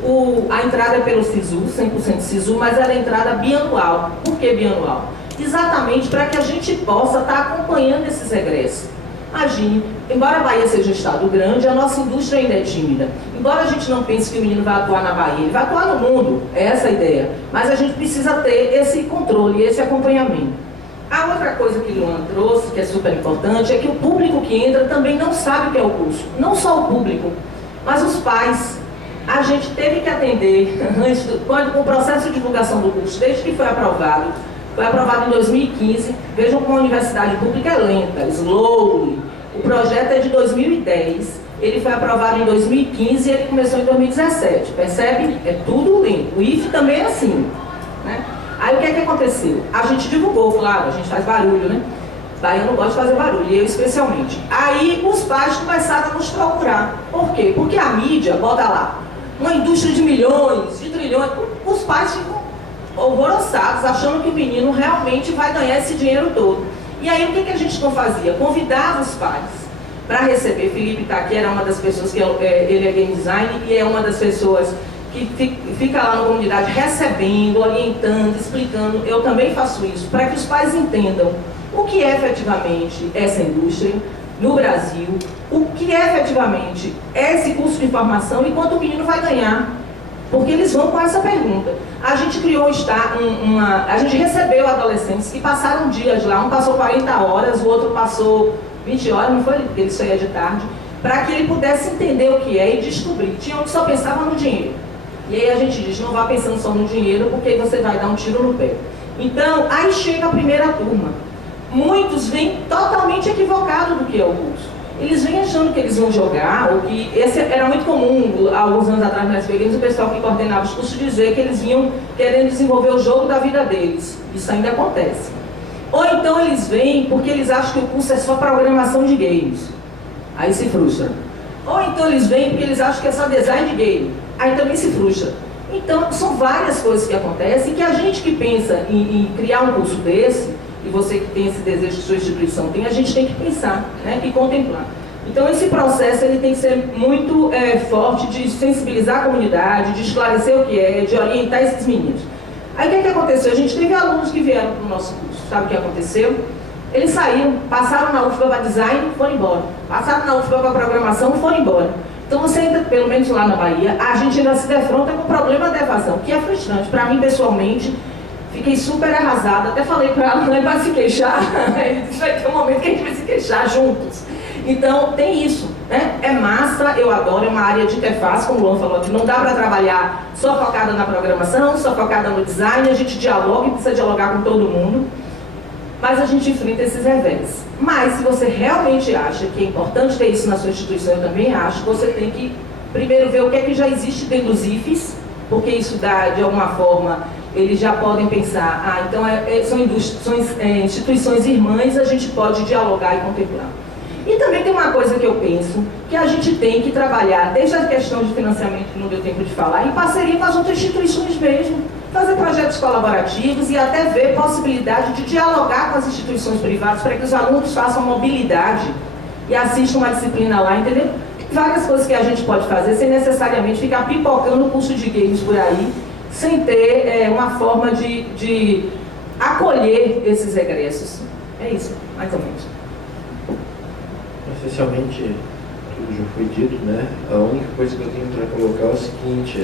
a entrada é pelo SISU, 100% SISU, mas ela é entrada bianual. Por que bianual? Exatamente para que a gente possa estar acompanhando esses egressos. Imagine, embora a Bahia seja um estado grande, a nossa indústria ainda é tímida. Embora a gente não pense que o menino vai atuar na Bahia, ele vai atuar no mundo, é essa a ideia. Mas a gente precisa ter esse controle, esse acompanhamento. A outra coisa que o Luan trouxe, que é super importante, é que o público que entra também não sabe o que é o curso. Não só o público, mas os pais. A gente teve que atender, com o processo de divulgação do curso, desde que foi aprovado em 2015, vejam como a universidade pública é lenta, slowly. O projeto é de 2010, ele foi aprovado em 2015 e ele começou em 2017, percebe? É tudo lento. O IF também é assim, né? Aí o que é que aconteceu? A gente divulgou, claro, a gente faz barulho, né? Baiano gosta de fazer barulho, e eu especialmente. Aí os pais começaram a nos procurar. Por quê? Porque a mídia, bota lá, uma indústria de milhões, de trilhões, os pais ficam alvoroçados, achando que o menino realmente vai ganhar esse dinheiro todo. E aí o que a gente não fazia? Convidava os pais para receber. Felipe está aqui, era uma das pessoas que ele é game design e é uma das pessoas que fica lá na comunidade recebendo, orientando, explicando. Eu também faço isso, para que os pais entendam o que é efetivamente essa indústria no Brasil, o que é efetivamente esse curso de formação e quanto o menino vai ganhar. Porque eles vão com essa pergunta. A gente criou a gente recebeu adolescentes que passaram dias lá, um passou 40 horas, o outro passou 20 horas, não foi? Ele saía de tarde, para que ele pudesse entender o que é e descobrir. Tinha um que só pensava no dinheiro. E aí a gente diz, não vá pensando só no dinheiro, porque você vai dar um tiro no pé. Então, aí chega a primeira turma. Muitos vêm totalmente equivocados do que é o curso. Eles vêm achando que eles vão jogar, ou que esse era muito comum, alguns anos atrás nós pegamos o pessoal que coordenava os cursos dizer que eles vinham querendo desenvolver o jogo da vida deles. Isso ainda acontece. Ou então eles vêm porque eles acham que o curso é só programação de games. Aí se frustram. Ou então eles vêm porque eles acham que é só design de game. Aí também se frustra. Então, são várias coisas que acontecem que a gente que pensa em criar um curso desse, e você que tem esse desejo que sua instituição tem, a gente tem que pensar, né, e contemplar. Então, esse processo ele tem que ser muito forte de sensibilizar a comunidade, de esclarecer o que é, de orientar esses meninos. Aí, o que aconteceu? A gente teve alunos que vieram para o nosso curso. Sabe o que aconteceu? Eles saíram, passaram na UFBA para design, foram embora. Passaram na UFBA para programação, foram embora. Então, você ainda, pelo menos lá na Bahia, a gente ainda se defronta com o problema da evasão, que é frustrante. Para mim, pessoalmente, fiquei super arrasada. Até falei para ela, não é para se queixar. Ele disse, vai ter um momento que a gente vai se queixar juntos. Então, tem isso, né? É massa, eu adoro, é uma área de interface, como o Luan falou aqui. Não dá para trabalhar só focada na programação, só focada no design. A gente dialoga e precisa dialogar com todo mundo. Mas a gente enfrenta esses revés. Mas se você realmente acha que é importante ter isso na sua instituição, eu também acho, você tem que primeiro ver o que é que já existe dentro dos IFES, porque isso dá, de alguma forma, eles já podem pensar, então são instituições irmãs, a gente pode dialogar e contemplar. E também tem uma coisa que eu penso, que a gente tem que trabalhar, desde a questão de financiamento, que não deu tempo de falar, em parceria com as outras instituições mesmo, fazer projetos colaborativos e até ver possibilidade de dialogar com as instituições privadas para que os alunos façam mobilidade e assistam uma disciplina lá, entendeu? Várias coisas que a gente pode fazer sem necessariamente ficar pipocando o curso de games por aí, sem ter uma forma de acolher esses egressos. É isso, mais ou menos. Essencialmente, tudo já foi dito, né? A única coisa que eu tenho para colocar é o seguinte,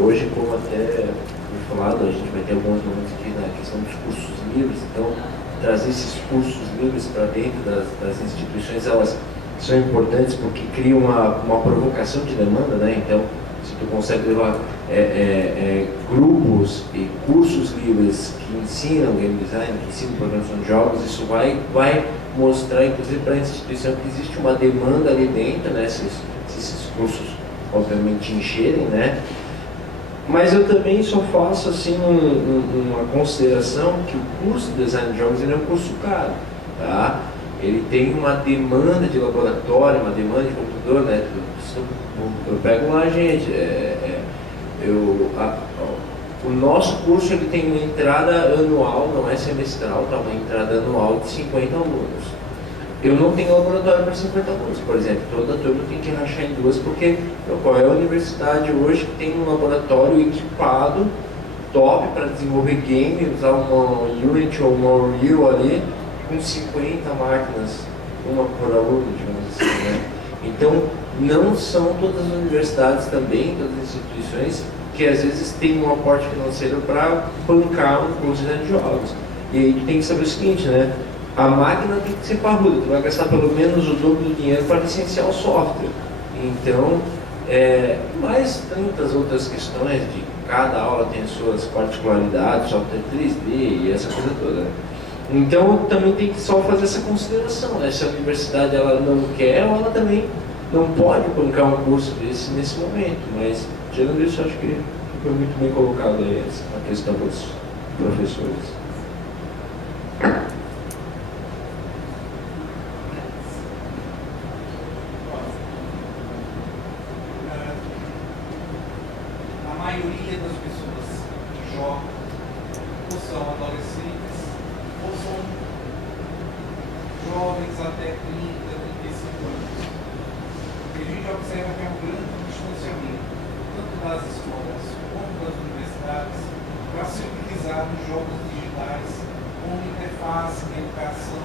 hoje, como até foi falado, a gente vai ter alguns momentos aqui na questão dos cursos livres, então trazer esses cursos livres para dentro das instituições, elas são importantes porque criam uma provocação de demanda, né? Então, se tu consegue levar grupos e cursos livres que ensinam game design, que ensinam programação de jogos, isso vai mostrar, inclusive, para a instituição que existe uma demanda ali dentro, né? Se esses cursos, obviamente, encherem, né? Mas eu também só faço, assim, uma consideração que o curso de design de jogos ele é um curso caro, tá? Ele tem uma demanda de laboratório, uma demanda de computador, né? Eu pego lá, gente, o nosso curso ele tem uma entrada anual, não é semestral, tá? Uma entrada anual de 50 alunos. Eu não tenho laboratório para 50 alunos, por exemplo, toda turma tem que rachar em duas, porque qual é a universidade hoje que tem um laboratório equipado, top, para desenvolver game, usar uma Unity ou uma Unreal ali, com 50 máquinas, uma por aluno, digamos assim, né? Então, não são todas as universidades também, todas as instituições, que às vezes têm um aporte financeiro para bancar um curso de jogos. E aí tu tem que saber o seguinte, né? A máquina tem que ser parruda, tu vai gastar pelo menos o dobro do dinheiro para licenciar o software. Então, mais tantas outras questões de cada aula tem as suas particularidades, software 3D e essa coisa toda. Então, também tem que só fazer essa consideração, né? Se a universidade ela não quer, ou ela também não pode bancar um curso desse nesse momento. Mas, tirando isso, acho que foi muito bem colocado aí a questão dos professores. A maioria das pessoas que jogam ou são adolescentes ou são jovens até 30, 35 anos. O que a gente observa que é um grande distanciamento, tanto das escolas como das universidades, para se utilizar nos jogos digitais como interface de educação.